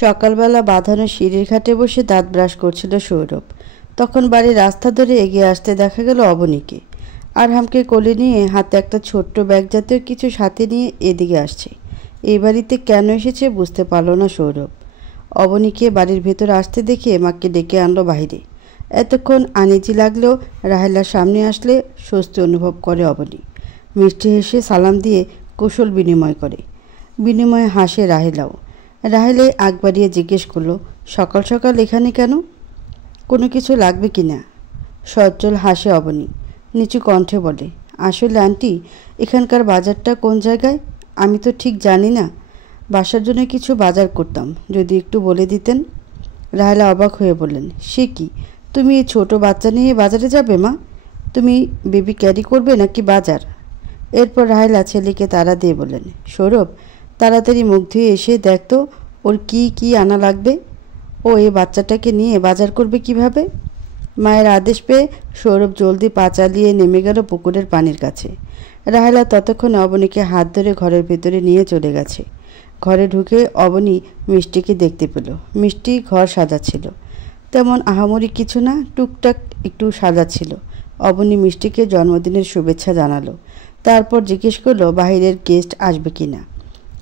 সকালবেলা বাঁধানো সিঁড়ির ঘাটে বসে দাঁত ব্রাশ করছিল সৌরভ। তখন বাড়ির রাস্তা ধরে এগিয়ে আসতে দেখা গেল অবনীকে। আরহামকে কোলে নিয়ে হাতে একটা ছোট্ট ব্যাগ জাতীয় কিছু সাথে নিয়ে এদিকে আসছে। এই বাড়িতে কেন এসেছে বুঝতে পারল না সৌরভ। অবনীকে বাড়ির ভেতর আসতে দেখে মাকে ডেকে আনলো বাইরে। এতক্ষণ আনিজি লাগলেও রাহেলার সামনে আসলে স্বস্তি অনুভব করে অবনী। মিষ্টি হেসে সালাম দিয়ে কুশল বিনিময় করে। বিনিময়ে হাসে রাহেলাও। রাহেলে আগ বাড়িয়ে জিজ্ঞেস করলো, সকাল সকাল এখানে কেন? কোনো কিছু লাগবে কি না? সজ্জল হাসে অবনী। নিচু কণ্ঠে বলে, আসলে আন্টি, এখানকার বাজারটা কোন জায়গায় আমি তো ঠিক জানি না। বাসার জন্য কিছু বাজার করতাম, যদি একটু বলে দিতেন। রাহেলা অবাক হয়ে বললেন, সে কি, তুমি এই ছোটো বাচ্চা নিয়ে বাজারে যাবে মা? তুমি বেবি ক্যারি করবে নাকি বাজার? এরপর রাহেলা ছেলেকে তাড়া দিয়ে বললেন, সৌরভ, তাড়াতাড়ি মুখ ধুয়ে এসে দেখতো ওর কি কি আনা লাগবে। ও এই বাচ্চাটাকে নিয়ে বাজার করবে কিভাবে? মায়ের আদেশ পেয়ে সৌরভ জলদি পা চালিয়ে নেমে গেল পুকুরের পানির কাছে। রাহেলা ততক্ষণে অবনীকে হাত ধরে ঘরের ভেতরে নিয়ে চলে গেছে। ঘরে ঢুকে অবনী মিষ্টিকে দেখতে পেল। মিষ্টি ঘর সাজাচ্ছিল। তেমন আহামরি কিছু না, টুকটাক একটু সাজাচ্ছিল। অবনী মিষ্টিকে জন্মদিনের শুভেচ্ছা জানালো। তারপর জিজ্ঞেস করলো বাইরের গেস্ট আসবে কি না।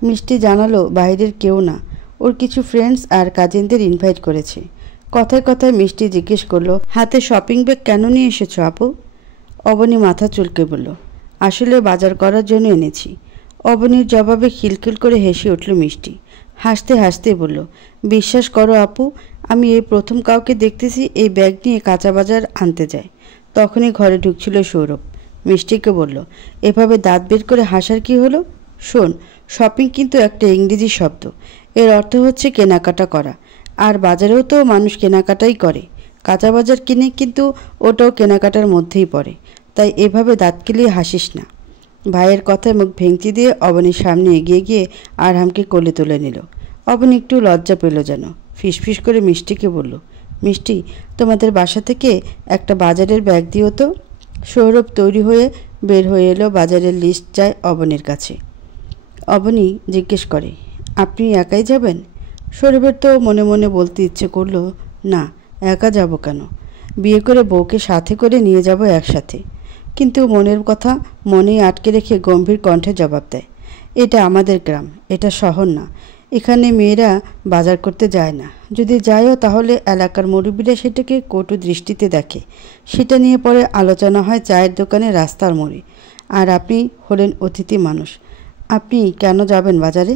মিষ্টি জানালো বাইরের কেউ না, ওর কিছু ফ্রেন্ডস আর কাজিনদের ইনভাইট করেছে। কথায় কথায় মিষ্টি জিজ্ঞেস করলো, হাতে শপিং ব্যাগ কেন নিয়ে এসেছো আপু? অবনী মাথা চুলকে বলল, আসলে বাজার করার জন্য এনেছি। অবনীর জবাবে খিলখিল করে হেসে উঠল মিষ্টি। হাসতে হাসতে বলল, বিশ্বাস করো আপু, আমি এই প্রথম কাউকে দেখতেছি এই ব্যাগ নিয়ে কাঁচা বাজার আনতে যায়। তখনই ঘরে ঢুকছিল সৌরভ। মিষ্টিকে বলল, এভাবে দাঁত বের করে হাসার কি হলো? শোন, শপিং কিন্তু একটা ইংরেজি শব্দ। এর অর্থ হচ্ছে কেনাকাটা করা। আর বাজারেও তো মানুষ কেনাকাটাই করে। কাঁচা বাজার কিনে, কিন্তু ওটাও কেনাকাটার মধ্যেই পড়ে। তাই এভাবে দাঁত কেলিয়ে হাসিস না। ভাইয়ের কথায় মুখ ভেঙচি দিয়ে অবনীর সামনে এগিয়ে গিয়ে আরহামকে কোলে তুলে নিল। অবনী একটু লজ্জা পেল যেন। ফিসফিস করে মিষ্টিকে বলল, মিষ্টি, তোমাদের বাসা থেকে একটা বাজারের ব্যাগ দিও তো। সৌরভ তৈরি হয়ে বের হয়ে এলো। বাজারের লিস্ট যায় অবনীর কাছে। অবনী জিজ্ঞেস করে, আপনি একাই যাবেন? সৌরভের তো মনে মনে বলতে ইচ্ছে করলো, না, একা যাব কেন, বিয়ে করে বউকে সাথে করে নিয়ে যাব একসাথে। কিন্তু মনের কথা মনেই আটকে রেখে গম্ভীর কণ্ঠে জবাব দেয়, এটা আমাদের গ্রাম, এটা শহর না। এখানে মেয়েরা বাজার করতে যায় না। যদি যায়ও তাহলে এলাকার মুরব্বীরা সেটাকে কটু দৃষ্টিতে দেখে। সেটা নিয়ে পরে আলোচনা হয় চায়ের দোকানে, রাস্তার মোড়ে। আর আপনি হলেন অতিথি মানুষ, আপনি কেন যাবেন বাজারে?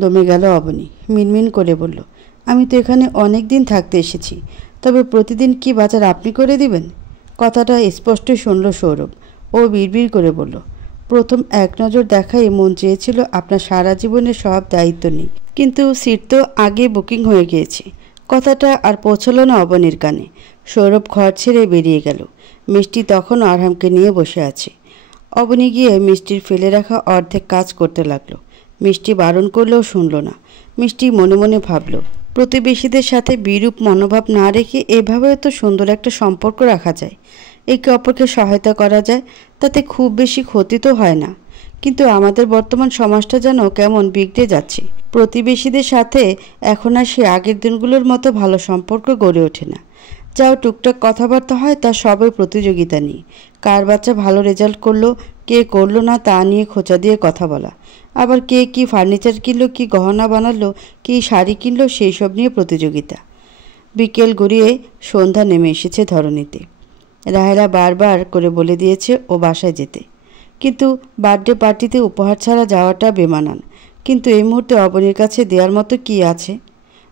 দমে গেল অবনী। মিনমিন করে বলল, আমি তো এখানে অনেক দিন থাকতে এসেছি, তবে প্রতিদিন কি বাজার আপনি করে দিবেন? কথাটা স্পষ্টই শুনল সৌরভ। ও বিড়বিড় করে বলল, প্রথম এক নজর দেখাই মন চেয়েছিল আপনার সারা জীবনের সব দায়িত্ব নেই, কিন্তু সিট তো আগে বুকিং হয়ে গিয়েছে। কথাটা আর পৌঁছলো না অবনীর কানে। সৌরভ ঘর ছেড়ে বেরিয়ে গেল। মিষ্টি তখনও আরহামকে নিয়ে বসে আছে। অবনী গিয়ে মিষ্টির ফেলে রাখা অর্ধেক কাজ করতে লাগলো। মিষ্টি বারণ করলেও শুনল না। মিষ্টি মনে মনে ভাবল, প্রতিবেশীদের সাথে বিরূপ মনোভাব না রেখে এভাবেও তো সুন্দর একটা সম্পর্ক রাখা যায়। একে অপরকে সহায়তা করা যায়, তাতে খুব বেশি ক্ষতি তো হয় না। কিন্তু আমাদের বর্তমান সমাজটা যেন কেমন বিগড়ে যাচ্ছে। প্রতিবেশীদের সাথে এখন আর সে আগের দিনগুলোর মতো ভালো সম্পর্ক গড়ে ওঠে না। যাও টুকটাক কথাবার্তা হয়, তা সবই প্রতিযোগিতা নিয়ে। কার বাচ্চা ভালো রেজাল্ট করলো, কে করলো না তা নিয়ে খোঁচা দিয়ে কথা বলা। আবার কে কি ফার্নিচার কিনলো, কি গহনা বানালো, কি শাড়ি কিনলো, সেই সব নিয়ে প্রতিযোগিতা। বিকেল গড়িয়ে সন্ধ্যা নেমে এসেছে ধরণীতে। রাহেলা বারবার করে বলে দিয়েছে ও বাসায় যেতে, কিন্তু বার্থডে পার্টিতে উপহার ছাড়া যাওয়াটা বেমানান। কিন্তু এই মুহূর্তে অবনীর কাছে দেওয়ার মতো কি আছে?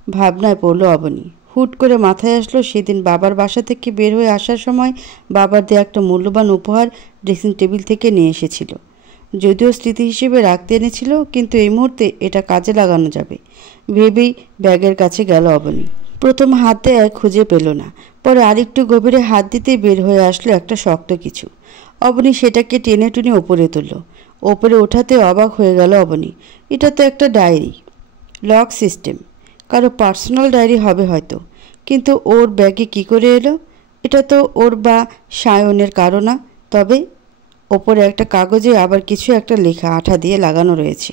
ভাবনায় পড়ল অবনী। হুট করে মাথায় আসলো সেদিন বাবার বাসা থেকে বের হয়ে আসার সময় বাবার দেয়া একটা মূল্যবান উপহার ড্রেসিং টেবিল থেকে নিয়ে এসেছিল। যদিও স্মৃতি হিসেবে রাখতে এনেছিল, কিন্তু এই মুহূর্তে এটা কাজে লাগানো যাবে ভেবেই ব্যাগের কাছে গেল অবনী। প্রথম হাতে খুঁজে পেল না, পরে আরেকটু গভীরে হাত দিতে বের হয়ে আসলো একটা শক্ত কিছু। অবনী সেটাকে টেনে টুনে ওপরে তুলল। ওপরে ওঠাতে অবাক হয়ে গেল অবনী। এটা তো একটা ডায়েরি, লক সিস্টেম, কারো পার্সোনাল ডায়েরি হবে হয়তো। কিন্তু ওর ব্যাগে কি করে এলো? এটা তো ওর বা সায়নের কারো না। তবে ওপরে একটা কাগজে আবার কিছু একটা লেখা আঠা দিয়ে লাগানো রয়েছে।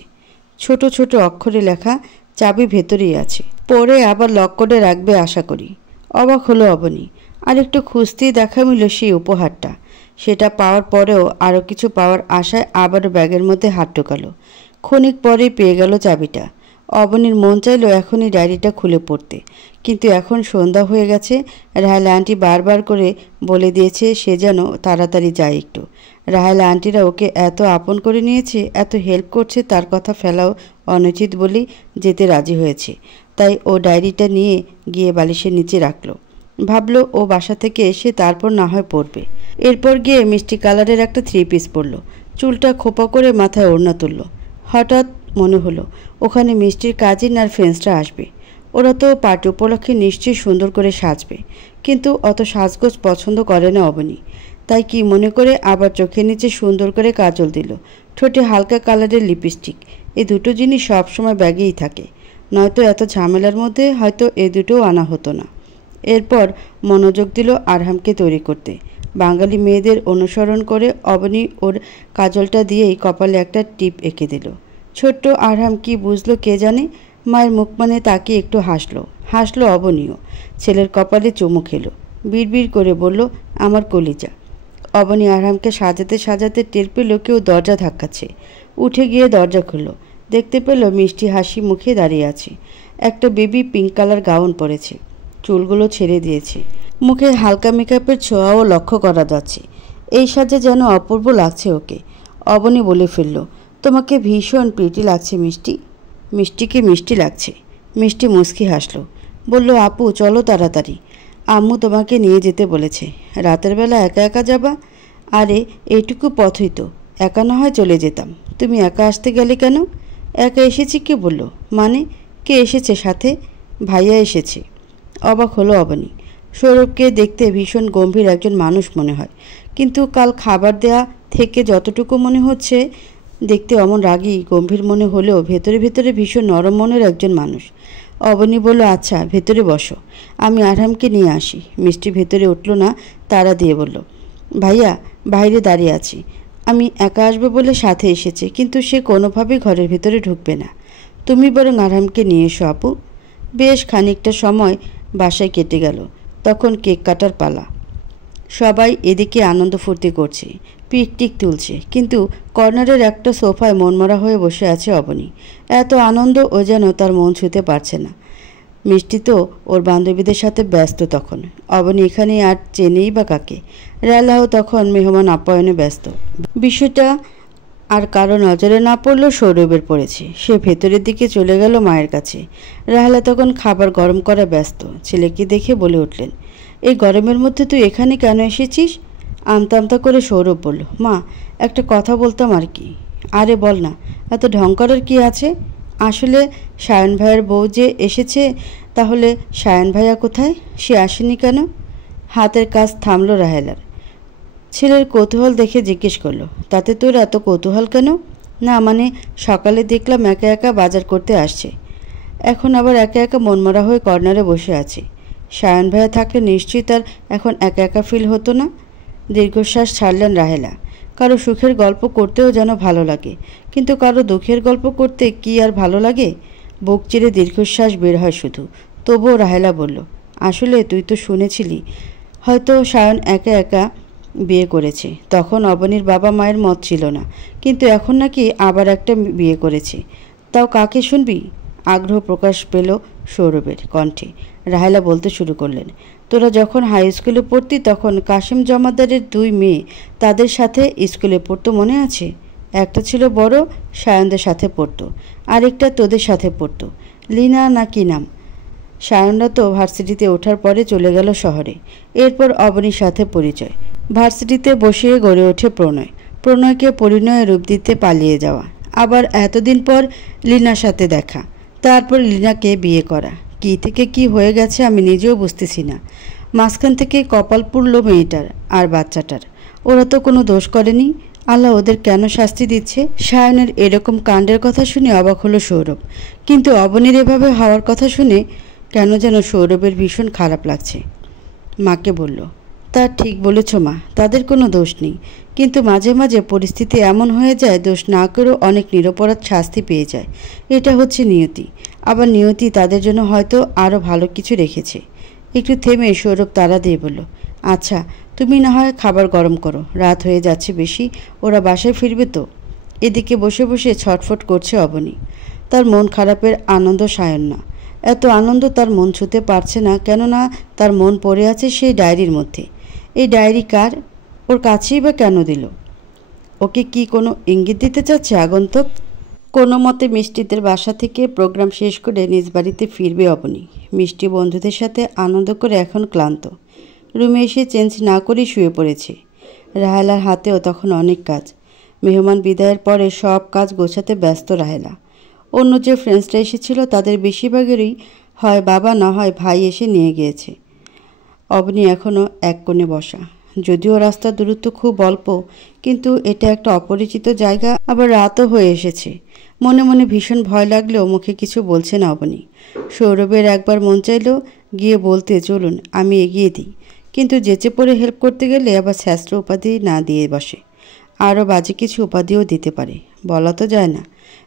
ছোট ছোট অক্ষরে লেখা, চাবি ভেতরেই আছে। পরে আবার লক করে রাখবে আশা করি। অবাক হলো অবনী। আর একটু খুঁজতেই দেখা মিলল সেই উপহারটা। সেটা পাওয়ার পরেও আরও কিছু পাওয়ার আশায় আবারও ব্যাগের মধ্যে হাত ঢোকালো। ক্ষণিক পরেই পেয়ে গেল চাবিটা। অবনীর মন চাইল এখনই ডায়েরিটা খুলে পড়তে, কিন্তু এখন সন্ধ্যা হয়ে গেছে। রাহেলা আন্টি বারবার করে বলে দিয়েছে সে যেন তাড়াতাড়ি যায় একটু। রাহেলা আন্টিরা ওকে এত আপন করে নিয়েছে, এত হেল্প করছে, তার কথা ফেলাও অনুচিত বলেই যেতে রাজি হয়েছে। তাই ও ডায়েরিটা নিয়ে গিয়ে বালিশের নিচে রাখলো। ভাবলো ও বাসা থেকে এসে তারপর না হয় পড়বে। এরপর গিয়ে মিষ্টি কালারের একটা 3 পিস পরলো। চুলটা খোপা করে মাথায় ওড়না তুলল। হঠাৎ মনে হলো ওখানে মিষ্টির কাজিন আর ফ্রেন্ডসরা আসবে। ওরা তো পার্টি উপলক্ষে নিশ্চয়ই সুন্দর করে সাজবে, কিন্তু অত সাজগোজ পছন্দ করে না অবনী। তাই কি মনে করে আবার চোখের নিচে সুন্দর করে কাজল দিল, ঠোঁটে হালকা কালারের লিপস্টিক। এই দুটো জিনিস সবসময় ব্যাগেই থাকে, নয়তো এত ঝামেলার মধ্যে হয়তো এই দুটোও আনা হতো না। এরপর মনোযোগ দিল আরহামকে তৈরি করতে। বাঙালি মেয়েদের অনুসরণ করে অবনী ওর কাজলটা দিয়েই কপালে একটা টিপ এঁকে দিল। ছোট্ট আরহাম কি বুঝলো কে জানে, মায়ের মুখ মানে তাকিয়ে একটু হাসলো অবনীও। ছেলের কপালে চুমু খেলো, বিড়বিড় করে বলল আমার কলিজা। অবনী আরহামকে সাজাতে সাজাতে টের পেল কেউ দরজা ধাক্কাচ্ছে। উঠে গিয়ে দরজা খুলল, দেখতে পেল মিষ্টি হাসি মুখে দাঁড়িয়ে আছে। একটা বেবি পিঙ্ক কালার গাউন পরেছে, চুলগুলো ছেড়ে দিয়েছে, মুখে হালকা মেকআপের ছোঁয়াও লক্ষ্য করা যাচ্ছে। এই সাজে যেন অপূর্ব লাগছে ওকে। অবনী বলে ফেলল, তোমাকে ভীষণ প্রিটি লাগছে মিষ্টি। মিষ্টিকে মিষ্টি লাগছে। মিষ্টি মুচকি হাসলো, বলল আপু চলো তাড়াতাড়ি, আম্মু তোমাকে নিয়ে যেতে বলেছে। রাতের বেলা একা একা যাবা? আরে এইটুকু পথই তো, একা না হয় চলে যেতাম। তুমি একা আসতে গেলে কেন? একা এসেছি কে বলল? মানে কে এসেছে সাথে? ভাইয়া এসেছে। অবাক হলো অবনী। সৌরভকে দেখতে ভীষণ গম্ভীর একজন মানুষ মনে হয়, কিন্তু কাল খাবার দেয়া থেকে যতটুকু মনে হচ্ছে দেখতে অমন রাগী গম্ভীর মনে হলেও ভেতরে ভেতরে ভীষণ নরম মনের একজন মানুষ। অবনী বলল আচ্ছা ভেতরে বসো, আমি আরহামকে নিয়ে আসি। মিষ্টি ভেতরে উঠল না, তাড়া দিয়ে বলল ভাইয়া বাইরে দাঁড়িয়ে আছি, আমি একা আসবো বলে সাথে এসেছে, কিন্তু সে কোনোভাবেই ঘরের ভেতরে ঢুকবে না। তুমি বরং আরহামকে নিয়ে এসো আপু। বেশ খানিকটা সময় বাসায় কেটে গেল। তখন কেক কাটার পালা। সবাই এদিকে আনন্দ ফুর্তি করছে, পিকটিক তুলছে, কিন্তু কর্নারের একটা সোফায় মনমরা হয়ে বসে আছে অবনী। এত আনন্দ ও যেন তার মন ছুঁতে পারছে না। মিষ্টি তো ওর বান্ধবীদের সাথে ব্যস্ত তখন। অবনী এখানে আর চেনেই বা কাকে। রাহেলাও তখন মেহমান আপ্যায়নে ব্যস্ত। বিষয়টা আর কারো নজরে না পড়লেও সৌরভের পড়েছে। সে ভেতরের দিকে চলে গেল মায়ের কাছে। রাহেলা তখন খাবার গরম করা ব্যস্ত। ছেলেকে দেখে বলে উঠলেন, এই গরমের মধ্যে তুই এখানে কেন এসেছিস? আমতা আমতা করে সৌরভ বলল, মা একটা কথা বলতাম আর কি। আরে বল না, এত ঢং করার কি আছে? আসলে সায়ন ভাইয়ের বউ যে এসেছে, তাহলে সায়ন ভাইয়া কোথায়? সে আসেনি কেন? হাতের কাজ থামল রাহেলার। ছেলের কৌতূহল দেখে জিজ্ঞেস করলো, তাতে তোর এত কৌতূহল কেন? না মানে সকালে দেখলাম একা একা বাজার করতে আসছে, এখন আবার একা একা মনমরা হয়ে কর্নারে বসে আছে। সায়ন ভাইয়া থাকলে নিশ্চয়ই তার এখন একা একা ফিল হতো না। দীর্ঘশ্বাস ছাড়লেন রাহেলা। কারো সুখের গল্প করতেও যেন ভালো লাগে, কিন্তু কারো দুঃখের গল্প করতে কি আর ভালো লাগে? বুক চিরে দীর্ঘশ্বাস বের হয় শুধু। তবুও রাহেলা বলল, আসলে তুই তো শুনেছিলি হয়তো সায়ন একা একা বিয়ে করেছে। তখন অবনীর বাবা মায়ের মত ছিল না, কিন্তু এখন নাকি আবার একটা বিয়ে করেছে। তাও কাকে শুনবি? আগ্রহ প্রকাশ পেল সৌরভের কণ্ঠে। রাহেলা বলতে শুরু করলেন, তোরা যখন হাই স্কুলে পড়তি তখন কাশিম জমাদারের 2 মেয়ে তাদের সাথে স্কুলে পড়তো মনে আছে? একটা ছিল বড়, সায়নদের সাথে পড়তো, আরেকটা তোদের সাথে পড়তো, লিনা না কি নাম। সায়নরা তো ভার্সিটিতে ওঠার পরে চলে গেল শহরে। এরপর অবনীর সাথে পরিচয়। ভার্সিটিতে বসিয়ে গড়ে ওঠে প্রণয়। প্রণয়কে পরিণয়ে রূপ দিতে পালিয়ে যাওয়া, আবার এতদিন পর লিনার সাথে দেখা, তারপর লিনাকে বিয়ে করা। কি থেকে কি হয়ে গেছে আমি নিজেও বুঝতেছি না। মাঝখান থেকে কপাল পুড়ল মেয়েটার আর বাচ্চাটার। ওরা তো কোনো দোষ করেনি, আল্লাহ ওদের কেন শাস্তি দিচ্ছে? সায়নের এরকম কাণ্ডের কথা শুনে অবাক হলো সৌরভ, কিন্তু অবনীর এভাবে হওয়ার কথা শুনে কেন যেন সৌরভের ভীষণ খারাপ লাগছে। মাকে বলল, তা ঠিক বলেছ মা, তাদের কোনো দোষ নেই, কিন্তু মাঝে মাঝে পরিস্থিতি এমন হয়ে যায় দোষ না করেও অনেক নিরপরাধ শাস্তি পেয়ে যায়। এটা হচ্ছে নিয়তি। আবার নিয়তি তাদের জন্য হয়তো আরও ভালো কিছু রেখেছে। একটু থেমে সৌরভ তাড়া দিয়ে বলল, আচ্ছা তুমি না হয় খাবার গরম করো, রাত হয়ে যাচ্ছে বেশি, ওরা বাসায় ফিরবে তো। এদিকে বসে বসে ছটফট করছে অবনী। তার মন খারাপের আনন্দ সায়ন না। এত আনন্দ তার মন ছুঁতে পারছে না, কেননা তার মন পড়ে আছে সেই ডায়েরির মধ্যে। এই ডায়েরি কার? ওর কাছেই বা কেন দিল? ওকে কি কোনো ইঙ্গিত দিতে চাচ্ছে আগন্তুক? কোনো মতে মিষ্টিদের বাসা থেকে প্রোগ্রাম শেষ করে নিজ বাড়িতে ফিরবে অবনী। মিষ্টি বন্ধুদের সাথে আনন্দ করে এখন ক্লান্ত। রুমে এসে চেঞ্জ না করেই শুয়ে পড়েছে। রাহেলার হাতেও তখন অনেক কাজ। মেহমান বিদায়ের পরে সব কাজ গোছাতে ব্যস্ত রাহেলা। অন্য যে ফ্রেন্ডসরা এসেছিল তাদের বেশিরভাগেরই হয় বাবা না হয় ভাই এসে নিয়ে গিয়েছে। অবনী এখনও এক কোণে বসা। যদিও রাস্তার দূরত্ব খুব অল্প, কিন্তু এটা একটা অপরিচিত জায়গা, আবার রাতও হয়ে এসেছে। মনে মনে ভীষণ ভয় লাগলেও মুখে কিছু বলছে না অবনী। সৌরভের একবার মন চাইল গিয়ে বলতে চলুন আমি এগিয়ে দিই, কিন্তু যেচে পড়ে হেল্প করতে গেলে আবার শ্যাস্ত্র উপাধি না দিয়ে বসে। আরও বাজে কিছু উপাধিও দিতে পারে, বলা তো যায় না।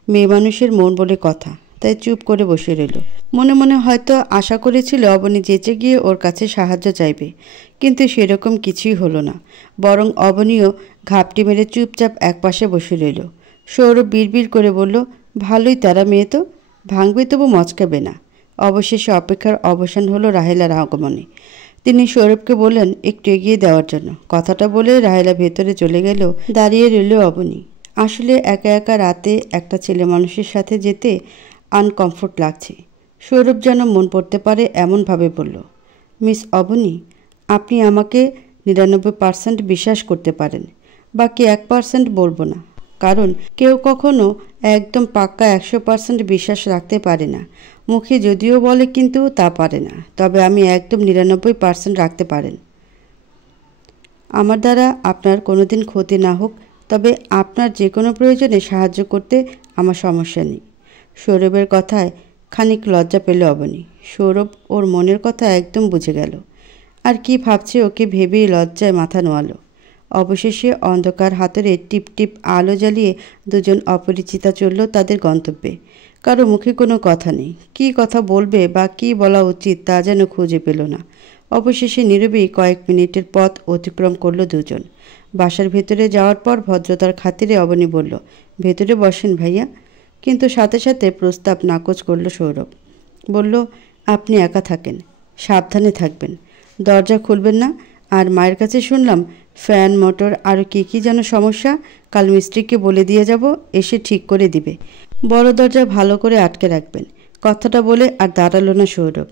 মেয়ে মানুষের মন বলে কথা, তাই চুপ করে বসে রইল। মনে মনে হয়তো আশা করেছিল অবনী যেচে গিয়ে ওর কাছে সাহায্য চাইবে, কিন্তু সেরকম কিছুই হলো না। বরং অবনীও ঘাপটি মেরে চুপচাপ একপাশে বসে রইল। সৌরভ বিড়বিড় করে বলল, ভালোই তারা মেয়ে তো, ভাঙবে তবু মচকাবে না। অবশেষে অপেক্ষার অবসান হলো রাহেলার আগমনে। তিনি সৌরভকে বললেন একটু এগিয়ে দেওয়ার জন্য। কথাটা বলে রাহেলা ভেতরে চলে গেল। দাঁড়িয়ে রইল অবনী। আসলে একা একা রাতে একটা ছেলে মানুষের সাথে যেতে আনকমফোর্ট লাগছে। সৌরভ যেন মন পড়তে পারে এমনভাবে বলল, মিস অবনী, আপনি আমাকে 99% বিশ্বাস করতে পারেন, বাকি 1% বলবো না, কারণ কেউ কখনো একদম পাক্কা 100% বিশ্বাস রাখতে পারে না। মুখে যদিও বলে কিন্তু তা পারে না, তবে আমি একদম 99% রাখতে পারেন। আমার দ্বারা আপনার কোনোদিন ক্ষতি না হোক, তবে আপনার যে কোনো প্রয়োজনে সাহায্য করতে আমার সমস্যা নেই। সৌরভের কথায় খানিক লজ্জা পেল অবনী। সৌরভ ওর মনের কথা একদম বুঝে গেল। আর কি ভাবছে ওকে ভেবেই লজ্জায় মাথা নোয়ালো। অবশেষে অন্ধকার হাতরে টিপ টিপ আলো জ্বালিয়ে দুজন অপরিচিতা চলল তাদের গন্তব্যে। কারো মুখে কোনো কথা নেই। কি কথা বলবে বা কি বলা উচিত তা যেন খুঁজে পেল না। অবশেষে নীরবেই কয়েক মিনিটের পথ অতিক্রম করলো দুজন। বাসার ভেতরে যাওয়ার পর ভদ্রতার খাতিরে অবনী বলল, ভেতরে বসেন ভাইয়া। কিন্তু সাথে সাথে প্রস্তাব নাকচ করল সৌরভ। বলল, আপনি একা থাকেন, সাবধানে থাকবেন, দরজা খুলবেন না। আর মায়ের কাছে শুনলাম ফ্যান মোটর আরও কী যেন সমস্যা, কাল মিস্ত্রিকে বলে দিয়ে যাব, এসে ঠিক করে দিবে। বড় দরজা ভালো করে আটকে রাখবেন। কথাটা বলে আর দাঁড়ালো না সৌরভ।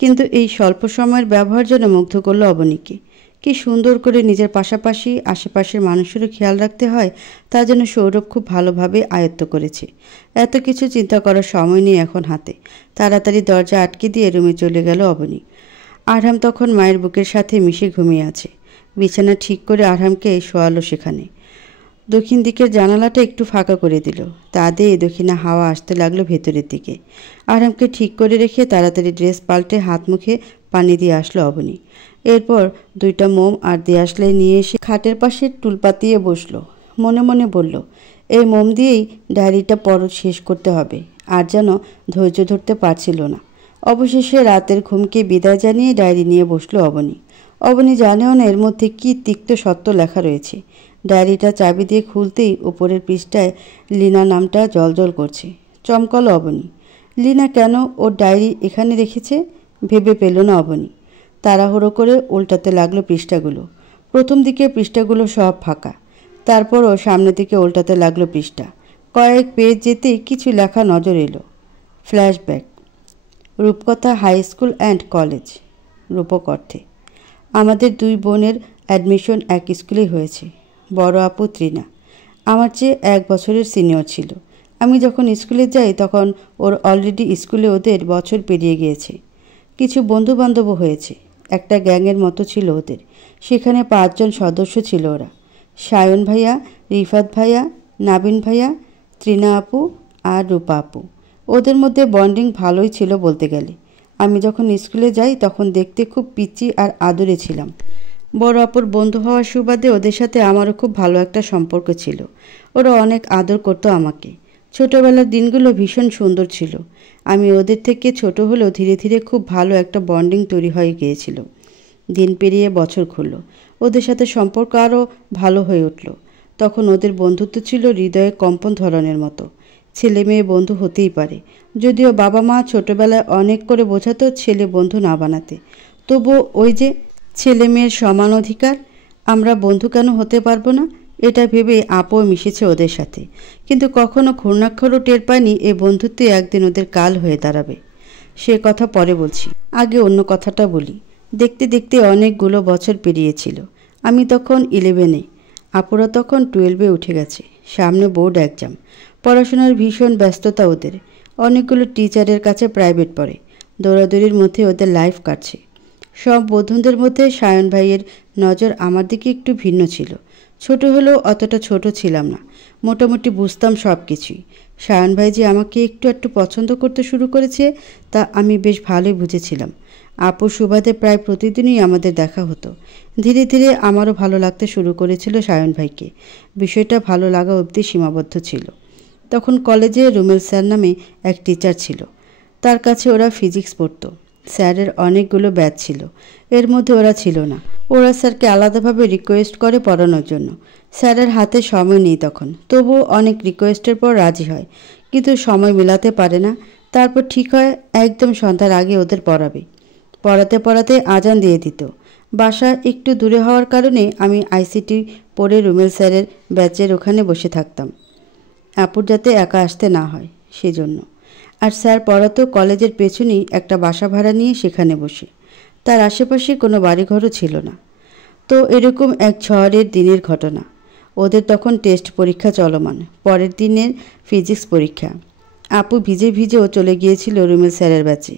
কিন্তু এই স্বল্প সময়ের ব্যবহার যেন মুগ্ধ করল অবনীকে। কি সুন্দর করে নিজের পাশাপাশি আশেপাশের মানুষেরও খেয়াল রাখতে হয় তা যেন সৌরভ খুব ভালোভাবে আয়ত্ত করেছে। এত কিছু চিন্তা করার সময় নেই এখন হাতে। তাড়াতাড়ি দরজা আটকে দিয়ে রুমে চলে গেল অবনী। আরহাম তখন মায়ের বুকের সাথে মিশে ঘুমিয়ে আছে। বিছানা ঠিক করে আরহামকে শোয়ালো সেখানে। দক্ষিণ দিকের জানালাটা একটু ফাঁকা করে দিল। তা দিয়ে দক্ষিণা হাওয়া আসতে লাগলো ভেতরের দিকে। আরহামকে ঠিক করে রেখে তাড়াতাড়ি ড্রেস পাল্টে হাত মুখে পানি দিয়ে আসলো অবনী। এরপর 2টা মোম আর দেয়াশলাই নিয়ে এসে খাটের পাশে টুল পাতিয়ে বসলো। মনে মনে বলল, এই মোম দিয়েই ডায়েরিটা পড়া শেষ করতে হবে। আর যেন ধৈর্য ধরতে পারছিল না। অবশেষে রাতের ঘুমকে বিদায় জানিয়ে ডায়েরি নিয়ে বসলো অবনী। অবনী জানেও না এর মধ্যে কী তিক্ত সত্য লেখা রয়েছে। ডায়েরিটা চাবি দিয়ে খুলতেই উপরের পৃষ্ঠায় লীনা নামটা জ্বলজ্বল করছে। চমকালো অবনী। লীনা কেন ওর ডায়েরি এখানে রেখেছে ভেবে পেল না অবনী। তাড়াহুড়ো করে উল্টাতে লাগলো পৃষ্ঠাগুলো। প্রথম দিকে পৃষ্ঠাগুলো সব ফাঁকা। তারপরও সামনের দিকে উল্টাতে লাগলো পৃষ্ঠা। কয়েক পেজ যেতেই কিছু লেখা নজর এলো। ফ্ল্যাশব্যাক। রূপকথা হাই স্কুল অ্যান্ড কলেজ। রূপক অর্থে। আমাদের 2 বোনের অ্যাডমিশন এক স্কুলেই হয়েছে। বড় আপু ত্রিনা আমার চেয়ে 1 বছরের সিনিয়র ছিল। আমি যখন স্কুলে যাই তখন ওর অলরেডি স্কুলে ওদের বছর পেরিয়ে গিয়েছে। কিছু বন্ধুবান্ধবও হয়েছে। একটা গ্যাংয়ের মতো ছিল ওদের। সেখানে 5 জন সদস্য ছিল ওরা। সায়ন ভাইয়া, রিফাত ভাইয়া, নাবিন ভাইয়া, ত্রিনা আপু আর রূপা আপু। ওদের মধ্যে বন্ডিং ভালোই ছিল বলতে গেলে। আমি যখন স্কুলে যাই তখন দেখতে খুব পিচি আর আদুরে ছিলাম। বড় আপুর বন্ধু হওয়ার সুবাদে ওদের সাথে আমারও খুব ভালো একটা সম্পর্ক ছিল। ওরা অনেক আদর করতো আমাকে। ছোটবেলার দিনগুলো ভীষণ সুন্দর ছিল। আমি ওদের থেকে ছোট হলেও ধীরে ধীরে খুব ভালো একটা বন্ডিং তৈরি হয়ে গিয়েছিল। দিন পেরিয়ে বছর ঘুরল, ওদের সাথে সম্পর্ক আরও ভালো হয়ে উঠল। তখন ওদের বন্ধুত্ব ছিল হৃদয়ে কম্পন ধরনের মতো। ছেলে মেয়ে বন্ধু হতেই পারে, যদিও বাবা মা ছোটবেলায় অনেক করে বোঝাতো ছেলে বন্ধু না বানাতে, তবুও ওই যে ছেলে মেয়ের সমান অধিকার, আমরা বন্ধু কেন হতে পারবো না, এটা ভেবে আপও মিশেছে ওদের সাথে। কিন্তু কখনো ঘূর্ণাক্ষরও টের পায়নি এই বন্ধুত্বে একদিন ওদের কাল হয়ে দাঁড়াবে। সে কথা পরে বলছি, আগে অন্য কথাটা বলি। দেখতে দেখতে অনেকগুলো বছর পেরিয়েছিল। আমি তখন 11-এ, আপুরা তখন 12-এ উঠে গেছে। সামনে বোর্ড এক্সাম, পড়াশোনার ভীষণ ব্যস্ততা ওদের। অনেকগুলো টিচারের কাছে প্রাইভেট পড়ে, দৌড়াদৌড়ির মধ্যে ওদের লাইফ কাটছে। সব বন্ধুদের মধ্যে সায়ন ভাইয়ের নজর আমার দিকে একটু ভিন্ন ছিল। ছোট হলেও অতটা ছোট ছিলাম না, মোটামুটি বুঝতাম সব কিছুই। সায়ন ভাই যে আমাকে একটু একটু পছন্দ করতে শুরু করেছে তা আমি বেশ ভালোই বুঝেছিলাম। আপু সুবাদে প্রায় প্রতিদিনই আমাদের দেখা হতো। ধীরে ধীরে আমারও ভালো লাগতে শুরু করেছিল সায়ন ভাইকে। বিষয়টা ভালো লাগা অবধি সীমাবদ্ধ ছিল। তখন কলেজে রুমেল স্যার নামে এক টিচার ছিল, তার কাছে ওরা ফিজিক্স পড়তো। স্যারের অনেকগুলো ব্যাচ ছিল, এর মধ্যে ওরা ছিল না। ওরা স্যারকে আলাদাভাবে রিকোয়েস্ট করে পড়ানোর জন্য। স্যারের হাতে সময় নেই তখন, তবুও অনেক রিকোয়েস্টের পর রাজি হয়, কিন্তু সময় মেলাতে পারে না। তারপর ঠিক হয় একদম সন্ধ্যার আগে ওদের পড়াবে। পড়াতে পড়াতে আজান দিয়ে দিত। বাসা একটু দূরে হওয়ার কারণে আমি আইসিটি পড়ে রুমেল স্যারের ব্যাচের ওখানে বসে থাকতাম, আপুর যাতে একা আসতে না হয় সেজন্য। আর স্যার পড়াতো কলেজের পেছনেই একটা বাসা ভাড়া নিয়ে সেখানে বসে। তার আশেপাশে কোনো বাড়িঘরও ছিল না। তো এরকম এক ঝড়ের দিনের ঘটনা। ওদের তখন টেস্ট পরীক্ষা চলমান, পরের দিনের ফিজিক্স পরীক্ষা। আপু ভিজে ভিজেও চলে গিয়েছিল রুমেল স্যারের ব্যাচে,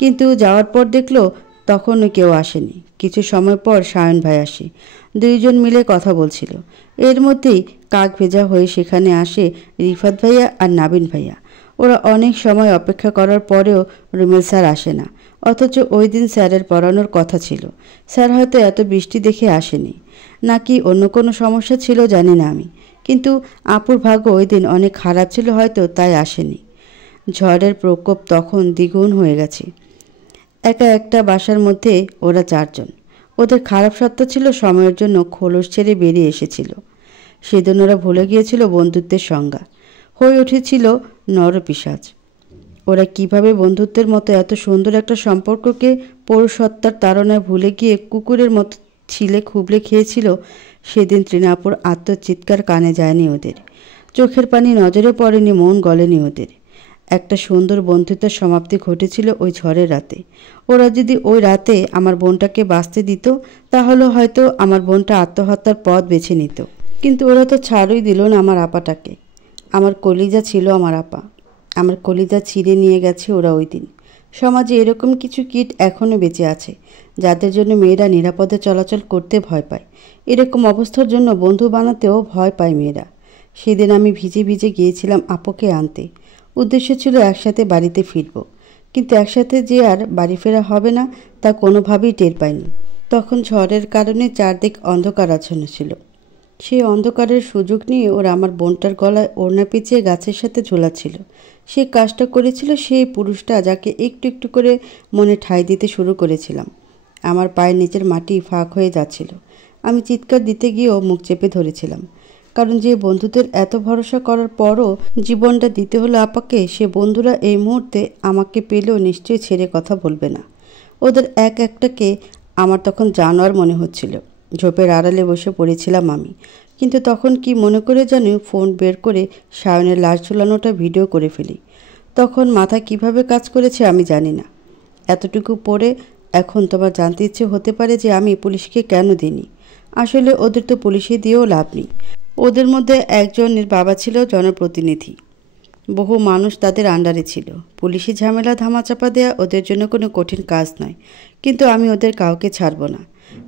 কিন্তু যাওয়ার পর দেখলো তখনও কেউ আসেনি। কিছু সময় পর সায়ন ভাই আসে, দুইজন মিলে কথা বলছিল। এর মধ্যেই কাক ভেজা হয়ে সেখানে আসে রিফাত ভাইয়া আর নাবিন ভাইয়া। ওরা অনেক সময় অপেক্ষা করার পরেও রুমেল স্যার আসে না, অথচ ওই দিন স্যারের পড়ানোর কথা ছিল। স্যার হয়তো এত বৃষ্টি দেখে আসেনি, নাকি অন্য কোনো সমস্যা ছিল জানি না আমি, কিন্তু আপুর ভাগ্য ওই দিন অনেক খারাপ ছিল, হয়তো তাই আসেনি। ঝড়ের প্রকোপ তখন দ্বিগুণ হয়ে গেছে। একা একটা বাসার মধ্যে ওরা 4 জন। ওদের খারাপ সত্তা ছিল সময়ের জন্য খোলস ছেড়ে বেরিয়ে এসেছিল। সেদিন ওরা ভুলে গিয়েছিল বন্ধুত্বের সংজ্ঞা, হয়ে উঠেছিল নরপিশাচ। ওরা কিভাবে বন্ধুত্বের মতো এত সুন্দর একটা সম্পর্ককে পৌরসত্তার তাড়নায় ভুলে গিয়ে কুকুরের মতো ছিলে খুবলে খেয়েছিল, সেদিন তৃণাপুর আত্মচিৎকার কানে যায়নি ওদের। চোখের পানি নজরে পড়েনি, মন গলেনি ওদের। একটা সুন্দর বন্ধুত্বের সমাপ্তি ঘটেছিল ওই ঝড়ের রাতে। ওরা যদি ওই রাতে আমার বোনটাকে বাঁচতে দিত, তাহলে হয়তো আমার বোনটা আত্মহত্যার পথ বেছে নিত। কিন্তু ওরা তো ছাড়ই দিল না আমার আপাটাকে। আমার কলিজা ছিল আমার আপা, আমার কলিজা ছিঁড়ে নিয়ে গেছে ওরা ওই দিন। সমাজে এরকম কিছু কীট এখনও বেঁচে আছে, যাদের জন্য মেয়েরা নিরাপদে চলাচল করতে ভয় পায়। এরকম অবস্থার জন্য বন্ধু বানাতেও ভয় পায় মেয়েরা। সেদিন আমি ভিজে ভিজে গিয়েছিলাম আপুকে আনতে। উদ্দেশ্য ছিল একসাথে বাড়িতে ফিরব, কিন্তু একসাথে যে আর বাড়ি ফেরা হবে না তা কোনোভাবেই টের পাইনি। তখন ঝড়ের কারণে চারদিক অন্ধকার আচ্ছন্ন ছিল। সেই অন্ধকারের সুযোগ নিয়ে ওরা আমার বোনটার গলায় ওড়না পেঁচিয়ে গাছের সাথে ঝোলাচ্ছিল। সে কাজটা করেছিল সেই পুরুষটা যাকে একটু একটু করে মনে ঠাঁই দিতে শুরু করেছিলাম। আমার পায়ের নিচের মাটি ফাঁক হয়ে যাচ্ছিল। আমি চিৎকার দিতে গিয়েও মুখ চেপে ধরেছিলাম, কারণ যে বন্ধুদের এত ভরসা করার পরও জীবনটা দিতে হলো আপাকে, সে বন্ধুরা এই মুহূর্তে আমাকে পেলেও নিশ্চয়ই ছেড়ে কথা বলবে না। ওদের এক একটাকে আমার তখন জানোয়ার মনে হচ্ছিল। ঝোপের আড়ালে বসে পড়েছিলাম আমি, কিন্তু তখন কি মনে করে জানি ফোন বের করে সায়নের লাশ ঝুলানোটা ভিডিও করে ফেলি। তখন মাথা কিভাবে কাজ করেছে আমি জানি না। এতটুকু পরে এখন তোমার জানতে ইচ্ছে হতে পারে যে আমি পুলিশকে কেন দিইনি। আসলে ওদের তো পুলিশে দিয়েও লাভ নেই। ওদের মধ্যে একজনের বাবা ছিল জনপ্রতিনিধি, বহু মানুষ তাদের আন্ডারে ছিল। পুলিশি ঝামেলা ধামাচাপা দেওয়া ওদের জন্য কোনো কঠিন কাজ নয়, কিন্তু আমি ওদের কাউকে ছাড়ব না।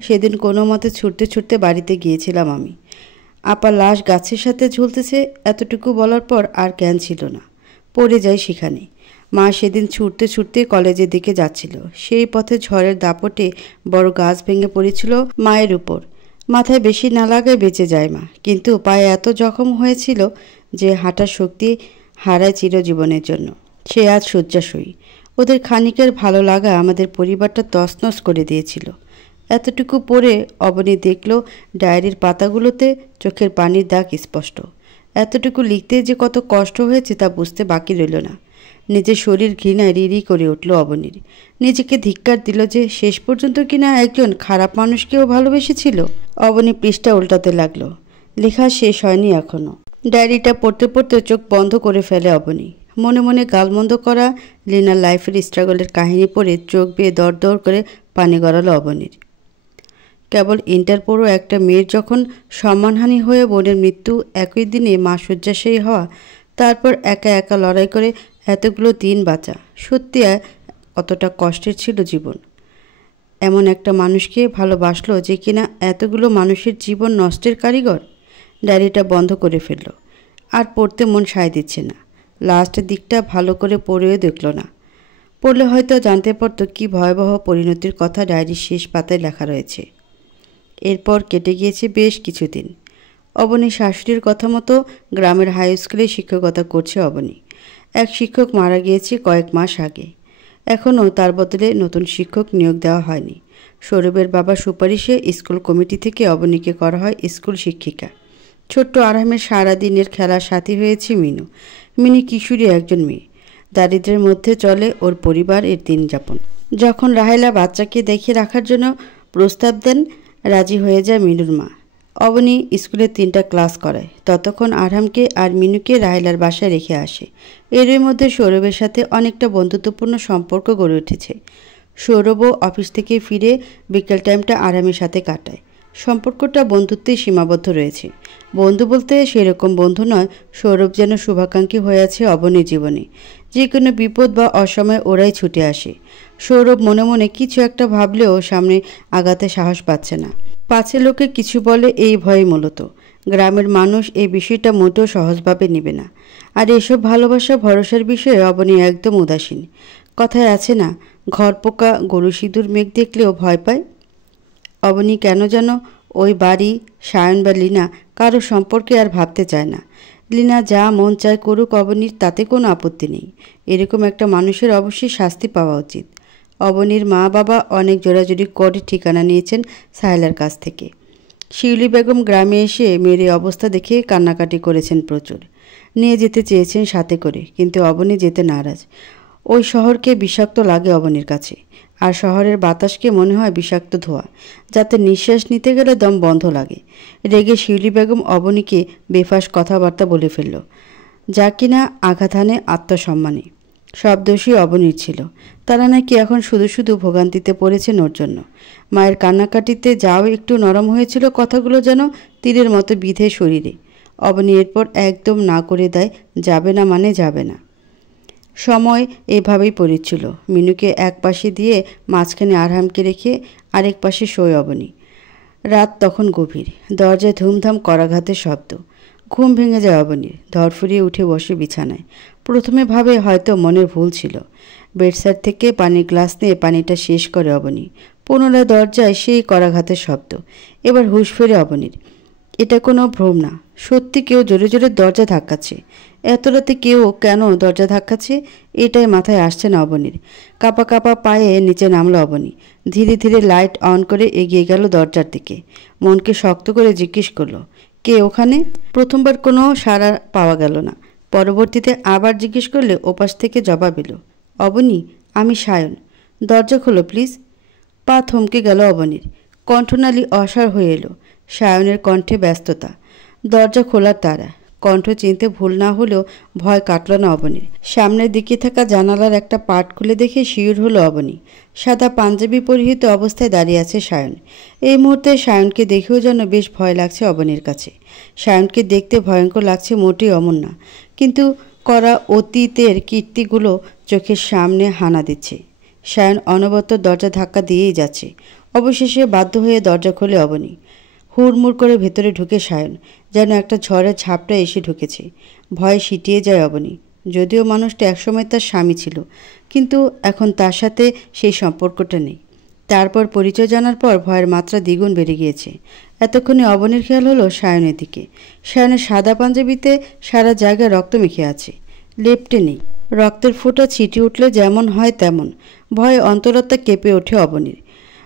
সেদিন কোনো মতে ছুটতে ছুটতে বাড়িতে গিয়েছিলাম আমি। আপা লাশ গাছের সাথে ঝুলতেছে এতটুকু বলার পর আর জ্ঞান ছিল না, পড়ে যাই সেখানে। মা সেদিন ছুটতে ছুটতে কলেজের দিকে যাচ্ছিল। সেই পথে ঝড়ের দাপটে বড় গাছ ভেঙে পড়েছিল মায়ের উপর। মাথায় বেশি না লাগায় বেঁচে যায় মা, কিন্তু পায়ে এত জখম হয়েছিল যে হাঁটার শক্তি হারায় চিরজীবনের জন্য। সে আজ শয্যাশয়ী। ওদের খানিকের ভালো লাগা আমাদের পরিবারটা তছনছ করে দিয়েছিল। এতটুকু পরে অবনী দেখল ডায়েরির পাতাগুলোতে চোখের পানির দাগ স্পষ্ট। এতটুকু লিখতে যে কত কষ্ট হয়েছে তা বুঝতে বাকি রইল না। নিজের শরীর ঘৃণায় রিরি করে উঠল অবনীর। নিজেকে ধিক্কার দিল যে শেষ পর্যন্ত কিনা একজন খারাপ মানুষকেও ভালোবেসেছিল। অবনী পৃষ্ঠা উল্টাতে লাগলো। লেখা শেষ হয়নি এখনো। ডায়েরিটা পড়তে পড়তে চোখ বন্ধ করে ফেলে অবনী। মনে মনে গালমন্দ করা লিনার লাইফের স্ট্রাগলের কাহিনী পড়ে চোখ বেয়ে দর দর করে পানি গড়ালো অবনীর। কেবল ইন্টার পড়ো একটা মেয়ের যখন সম্মানহানি হয়ে বোনের মৃত্যু, একই দিনে মা শয্যাশায়ী হওয়া, তারপর একা একা লড়াই করে এতগুলো দিন বাঁচা, সত্যি অতটা কষ্টের ছিল জীবন। এমন একটা মানুষকে ভালোবাসলো যে কিনা এতগুলো মানুষের জীবন নষ্টের কারিগর। ডায়েরিটা বন্ধ করে ফেলল। আর পড়তে মন সায় দিচ্ছে না। লাস্টের দিকটা ভালো করে পড়েও দেখল না। পড়লে হয়তো জানতে পারত কী ভয়াবহ পরিণতির কথা ডায়েরির শেষ পাতায় লেখা রয়েছে। এরপর কেটে গিয়েছে বেশ কিছুদিন। অবনী শাশুড়ির কথা মতো গ্রামের হাই স্কুলে শিক্ষকতা করছে অবনী। এক শিক্ষক মারা গিয়েছে কয়েক মাস আগে। এখনও তার বদলে নতুন শিক্ষক নিয়োগ দেওয়া হয়নি। সৌরভের বাবার সুপারিশে স্কুল কমিটি থেকে অবনীকে করা হয় স্কুল শিক্ষিকা। ছোট্ট আরামের সারাদিনের খেলার সাথী হয়েছে মিনু। মিনি কিশোরী একজন মেয়ে। দারিদ্র্যের মধ্যে চলে ওর পরিবারের দিন যাপন। যখন রাহেলা বাচ্চাকে দেখে রাখার জন্য প্রস্তাব দেন, রাজি হয়ে যায় মিনুর মা। অবনী স্কুলে 3টা ক্লাস করায়। ততক্ষণ আরহামকে আর মিনুকে রাহেলার বাসায় রেখে আসে। এরই মধ্যে সৌরভের সাথে অনেকটা বন্ধুত্বপূর্ণ সম্পর্ক গড়ে উঠেছে। সৌরভও অফিস থেকে ফিরে বিকেল টাইমটা আরহামের সাথে কাটায়। সম্পর্কটা বন্ধুত্বেই সীমাবদ্ধ রয়েছে। বন্ধু বলতে সেরকম বন্ধু নয়, সৌরভ যেন শুভাকাঙ্ক্ষী হয়ে আছে অবনীর জীবনে। যে কোনো বিপদ বা অসময়ে ওরাই ছুটে আসে। সৌরভ মনে মনে কিছু একটা ভাবলেও সামনে আগাতে সাহস পাচ্ছে না। পাছে লোকে কিছু বলে এই ভয়ে মূলত। গ্রামের মানুষ এই বিষয়টা মোটেও সহজভাবে নেবে না। আর এসব ভালোবাসা ভরসার বিষয়ে অবনী একদম উদাসীন। কথায় আছে না, ঘর পোকা গরু সিঁদুর মেঘ দেখলেও ভয় পায়। অবনী কেন যেন ওই বাড়ি, সায়ন বা লীনা কারো সম্পর্কে আর ভাবতে চায় না। লীনা যা মন চায় করুক অবনীর, তাতে কোনো আপত্তি নেই। এরকম একটা মানুষের অবশ্যই শাস্তি পাওয়া উচিত। অবনীর মা বাবা অনেক জোরাজুরি করে ঠিকানা নিয়েছেন সাহেলার কাছ থেকে। শিউলি বেগম গ্রামে এসে মেয়ের অবস্থা দেখে কান্নাকাটি করেছেন প্রচুর। নিয়ে যেতে চেয়েছেন সাথে করে, কিন্তু অবনী যেতে নারাজ। ওই শহরকে বিষাক্ত লাগে অবনীর কাছে। আর শহরের বাতাসকে মনে হয় বিষাক্ত ধোঁয়া, যাতে নিঃশ্বাস নিতে গেলে দম বন্ধ লাগে। রেগে শিউলি বেগম অবনীকে বেফাস কথাবার্তা বলে ফেলল, যা কিনা আঘাত হানে আত্মসম্মানে। সব দোষী অবনীর ছিল। তারা নাকি এখন শুধু শুধু ভোগান্তিতে পড়েছেন ওর জন্য। মায়ের কান্নাকাটিতে যাও একটু নরম হয়েছিল, কথাগুলো যেন তীরের মতো বিধে শরীরে। অবনী এরপর একদম না করে দেয়, যাবে না মানে যাবে না। সময় এভাবেই পড়েছিল। মিনুকে এক পাশে দিয়ে মাঝখানে আরহামকে রেখে আরেক পাশে শোয় অবনী। রাত তখন গভীর। দরজায় ধুমধাম করাঘাতের শব্দ। ঘুম ভেঙে যায় অবনীর। ধরফুরিয়ে উঠে বসে বিছানায়। প্রথমে ভাবে হয়তো মনের ভুল ছিল। বেডসাইড থেকে পানির গ্লাস নিয়ে পানিটা শেষ করে অবনী। পুনরায় দরজায় সেই করাঘাতের শব্দ। এবার হুঁশ ফেরে অবনীর। এটা কোনো ভ্রম না, সত্যি কেউ জোরে জোরে দরজা ধাক্কাচ্ছে। এত রাতে কেউ কেন দরজা ধাক্কাচ্ছে, এটাই মাথায় আসছে না অবনীর। কাপা কাপা পায়ে নিচে নামলো অবনী। ধীরে ধীরে লাইট অন করে এগিয়ে গেল দরজার দিকে। মনকে শক্ত করে জিজ্ঞেস করলো, কে ওখানে? প্রথমবার কোনো সাড়া পাওয়া গেল না। পরবর্তীতে আবার জিজ্ঞেস করলে ওপাশ থেকে জবাব এলো, অবনী, আমি সায়ন। দরজা খোলো প্লিজ। পা থমকে গেল অবনীর। কণ্ঠনালী অসাড় হয়ে এলো। সায়নের কণ্ঠে ব্যস্ততা, দরজা খোলার তাড়া। কণ্ঠ চিনতে ভুল না হলেও ভয় কাটল না অবনীর। সামনের দিকে থাকা জানালার একটা পাট খুলে দেখে শিওর হলো অবনী। সাদা পাঞ্জাবি পরিহিত অবস্থায় দাঁড়িয়ে আছে সায়ন। এই মুহূর্তে সায়নকে দেখেও যেন বেশ ভয় লাগছে অবনীর কাছে। সায়নকে দেখতে ভয়ঙ্কর লাগছে মোটেই অমন না, কিন্তু করা অতীতের কীর্তিগুলো চোখের সামনে হানা দিচ্ছে। সায়ন অনবরত দরজা ধাক্কা দিয়েই যাচ্ছে। অবশেষে বাধ্য হয়ে দরজা খোলে অবনী। হুড়মুড় করে ভেতরে ঢুকে সায়ন, যেন একটা ঝড়ের ঝাপটা এসে ঢুকেছে। ভয়ে সিটিয়ে যায় অবনী। যদিও মানুষটা একসময় তার স্বামী ছিল, কিন্তু এখন তার সাথে সেই সম্পর্কটা নেই। তারপর পরিচয় জানার পর ভয়ের মাত্রা দ্বিগুণ বেড়ে গিয়েছে। এতক্ষণে অবনীর খেয়াল হলো সায়নের দিকে। সায়নের সাদা পাঞ্জাবিতে সারা জায়গায় রক্ত মেখে আছে, লেপ্টে নেই। রক্তের ফোঁটা ছিটে উঠলে যেমন হয় তেমন। ভয়ে অন্তরাত্মা কেঁপে ওঠে অবনীর।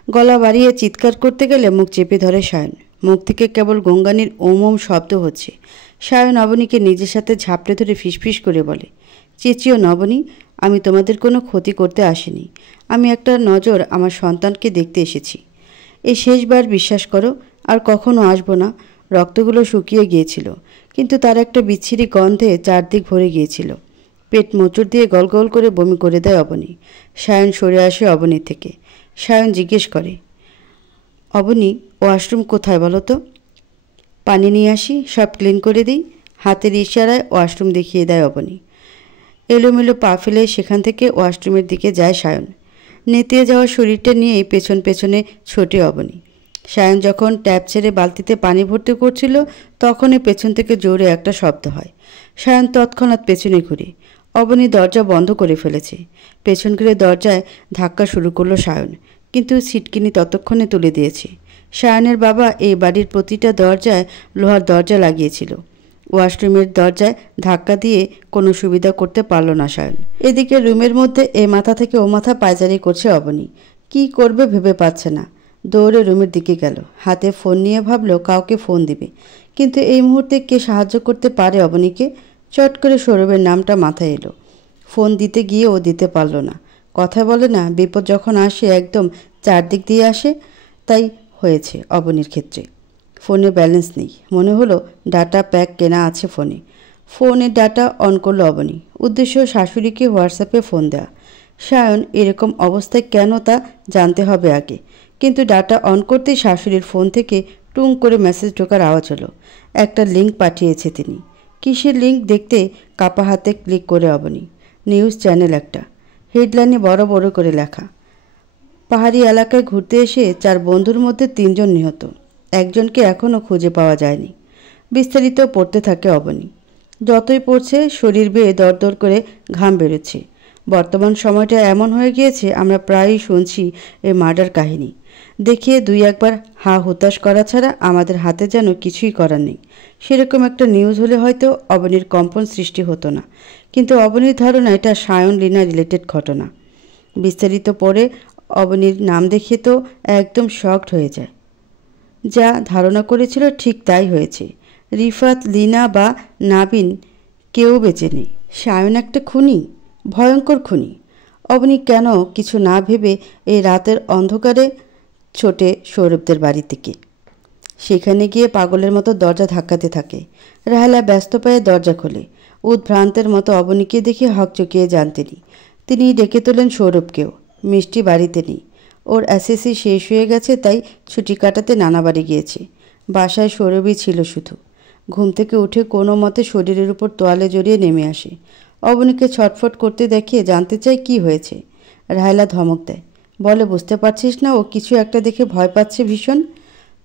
গলা বাড়িয়ে চিৎকার করতে গেলে মুখ চেপে ধরে সায়ন। মুখ থেকে কেবল গঙ্গানির ওম ওম শব্দ হচ্ছে। সায়ন অবনীকে নিজের সাথে ঝাপটে ধরে ফিসফিস করে বলে, চেঁচিও নবনী, আমি তোমাদের কোনো ক্ষতি করতে আসিনি। আমি একটা নজর আমার সন্তানকে দেখতে এসেছি। এই শেষবার বিশ্বাস করো, আর কখনো আসবো না। রক্তগুলো শুকিয়ে গিয়েছিল, কিন্তু তার একটা বিচ্ছিরি গন্ধে চারদিক ভরে গিয়েছিল। পেট মোচড় দিয়ে গলগল করে বমি করে দেয় অবনী। সায়ন সরে আসে অবনীর থেকে। সায়ন জিজ্ঞেস করে, অবনী, ওয়াশরুম কোথায় বলো তো? পানি নিয়ে আসি, সব ক্লিন করে দিই। হাতের ইশারায় ওয়াশরুম দেখিয়ে দেয় অবনী। এলোমেলো পা ফেলে সেখান থেকে ওয়াশরুমের দিকে যায় সায়ন। নেতিয়ে যাওয়া শরীরটা নিয়েই পেছন পেছনে ছোটে অবনী। সায়ন যখন ট্যাপ ছেড়ে বালতিতে পানি ভর্তি করছিল, তখনই পেছন থেকে জোরে একটা শব্দ হয়। সায়ন তৎক্ষণাৎ পেছনে ঘুরে। অবনী দরজা বন্ধ করে ফেলেছে। পেছন ঘিরে দরজায় ধাক্কা শুরু করলো সায়ন, কিন্তু সিটকিনি ততক্ষণে তুলে দিয়েছে। সায়নের বাবা এই বাড়ির প্রতিটা দরজায় লোহার দরজা লাগিয়েছিল। ওয়াশরুমের দরজায় ধাক্কা দিয়ে কোনো সুবিধা করতে পারল না সায়ন। এদিকে রুমের মধ্যে এ মাথা থেকে ও মাথা পায়চারি করছে অবনী। কি করবে ভেবে পাচ্ছে না। দৌড়ে রুমের দিকে গেল। হাতে ফোন নিয়ে ভাবলো কাউকে ফোন দিবে, কিন্তু এই মুহূর্তে কে সাহায্য করতে পারে অবনীকে? চট করে সৌরভের নামটা মাথায় এলো। ফোন দিতে গিয়ে ও দিতে পারল না। কথা বলে না, বিপদ যখন আসে একদম চারদিক দিয়ে আসে। তাই হয়েছে অবনীর ক্ষেত্রে। ফোনে ব্যালেন্স নেই। মনে হলো ডাটা প্যাক কেনা আছে ফোনে। ফোনের ডাটা অন করলো অবনী। উদ্দেশ্য শাশুড়িকে হোয়াটসঅ্যাপে ফোন দেওয়া। সায়ন এরকম অবস্থায় কেন তা জানতে হবে আগে। কিন্তু ডাটা অন করতেই শাশুড়ির ফোন থেকে টুং করে মেসেজ ঢোকার আওয়াজ হলো। একটা লিঙ্ক পাঠিয়েছে তিনি। কিসের লিঙ্ক দেখতে কাপা হাতে ক্লিক করে অবনী। নিউজ চ্যানেল একটা। হেডলাইনে বড় বড় করে লেখা, পাহাড়ি এলাকায় ঘুরতে এসে 4 বন্ধুর মধ্যে 3 জন নিহত, একজনকে এখনও খুঁজে পাওয়া যায়নি। বিস্তারিত পড়তে থাকে অবনী। যতই পড়ছে শরীর বেয়ে দরদর করে ঘাম বেরোচ্ছে। বর্তমান সময়টা এমন হয়ে গিয়েছে, আমরা প্রায়ই শুনছি এই মার্ডার কাহিনী। দেখিয়ে 2-1 বার হা হুতাশ করা ছাড়া আমাদের হাতে যেন কিছুই করার নেই। সেরকম একটা নিউজ হলে হয়তো অবনীর কম্পন সৃষ্টি হতো না, কিন্তু অবনীর ধারণা এটা সায়ন লীনা রিলেটেড ঘটনা। বিস্তারিত পড়ে অবনীর নাম দেখে তো একদম শকড হয়ে যায়। যা ধারণা করেছিল ঠিক তাই হয়েছে। রিফাত, লীনা বা নাবিন কেউ বেঁচে নেই। সায়ন একটা খুনি, ভয়ঙ্কর খুনি। অবনী কেন কিছু না ভেবে এই রাতের অন্ধকারে ছোটে সৌরভদের বাড়ি থেকে। সেখানে গিয়ে পাগলের মতো দরজা ধাক্কাতে থাকে। রাহেলা ব্যস্ত পায়ে দরজা খোলে। উদ্ভ্রান্তের মতো অবনীকে দেখে হকচকিয়ে যান তিনি। তিনি ডেকে তোলেন সৌরভকেও। মিষ্টি বাড়িতে নেই। ওর এসএসসি শেষ হয়ে গেছে, তাই ছুটি কাটাতে নানা বাড়ি গিয়েছে। বাসায় সৌরভই ছিল শুধু। ঘুম থেকে উঠে কোনো মতে শরীরের উপর তোয়ালে জড়িয়ে নেমে আসে। অবনীকে ছটফট করতে দেখে জানতে চায় কি হয়েছে। রাহেলা ধমক দেয়, বলে বুঝতে পারছিস না ও কিছু একটা দেখে ভয় পাচ্ছে ভীষণ।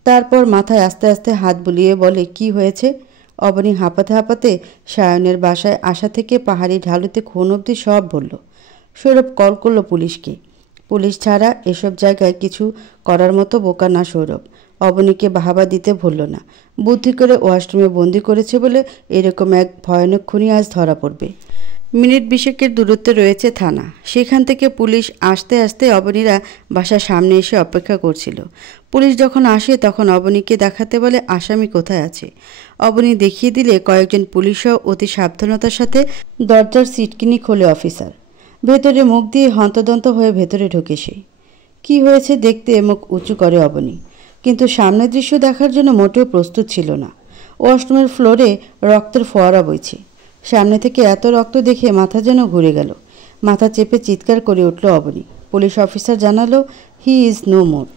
তারপর মাথায় আস্তে আস্তে হাত বুলিয়ে বলে কি হয়েছে। অবনী হাঁপাতে হাঁপাতে সায়নের বাসায় আসা থেকে পাহাড়ি ঢালুতে খুন অবধি সব বলল। সৌরভ কল করল পুলিশকে। পুলিশ ছাড়া এসব জায়গায় কিছু করার মতো বোকা না সৌরভ। অবনীকে বাহাবা দিতে ভুলল না। বুদ্ধি করে ওয়াশরুমে বন্দি করেছে বলে এরকম এক ভয়ানক খুনি আজ ধরা পড়বে। মিনিট 20 দূরত্বে রয়েছে থানা। সেখান থেকে পুলিশ আসতে আসতে অবনীরা বাসার সামনে এসে অপেক্ষা করছিল। পুলিশ যখন আসে তখন অবনীকে দেখাতে বলে আসামি কোথায় আছে। অবনী দেখিয়ে দিলে কয়েকজন পুলিশও অতি সাবধানতার সাথে দরজার সিটকিনি খোলে অফিসার। ভেতরে মুখ দিয়ে হন্তদন্ত হয়ে ভেতরে ঢোকে সে। কী হয়েছে দেখতে মুখ উঁচু করে অবনী, কিন্তু সামনের দৃশ্য দেখার জন্য মোটেও প্রস্তুত ছিল না। ওয়াশরুমের ফ্লোরে রক্তের ফোয়ারা বইছে। সামনে থেকে এত রক্ত দেখে মাথা যেন ঘুরে গেল। মাথা চেপে চিৎকার করে উঠল অবনী। পুলিশ অফিসার জানালো he is no more.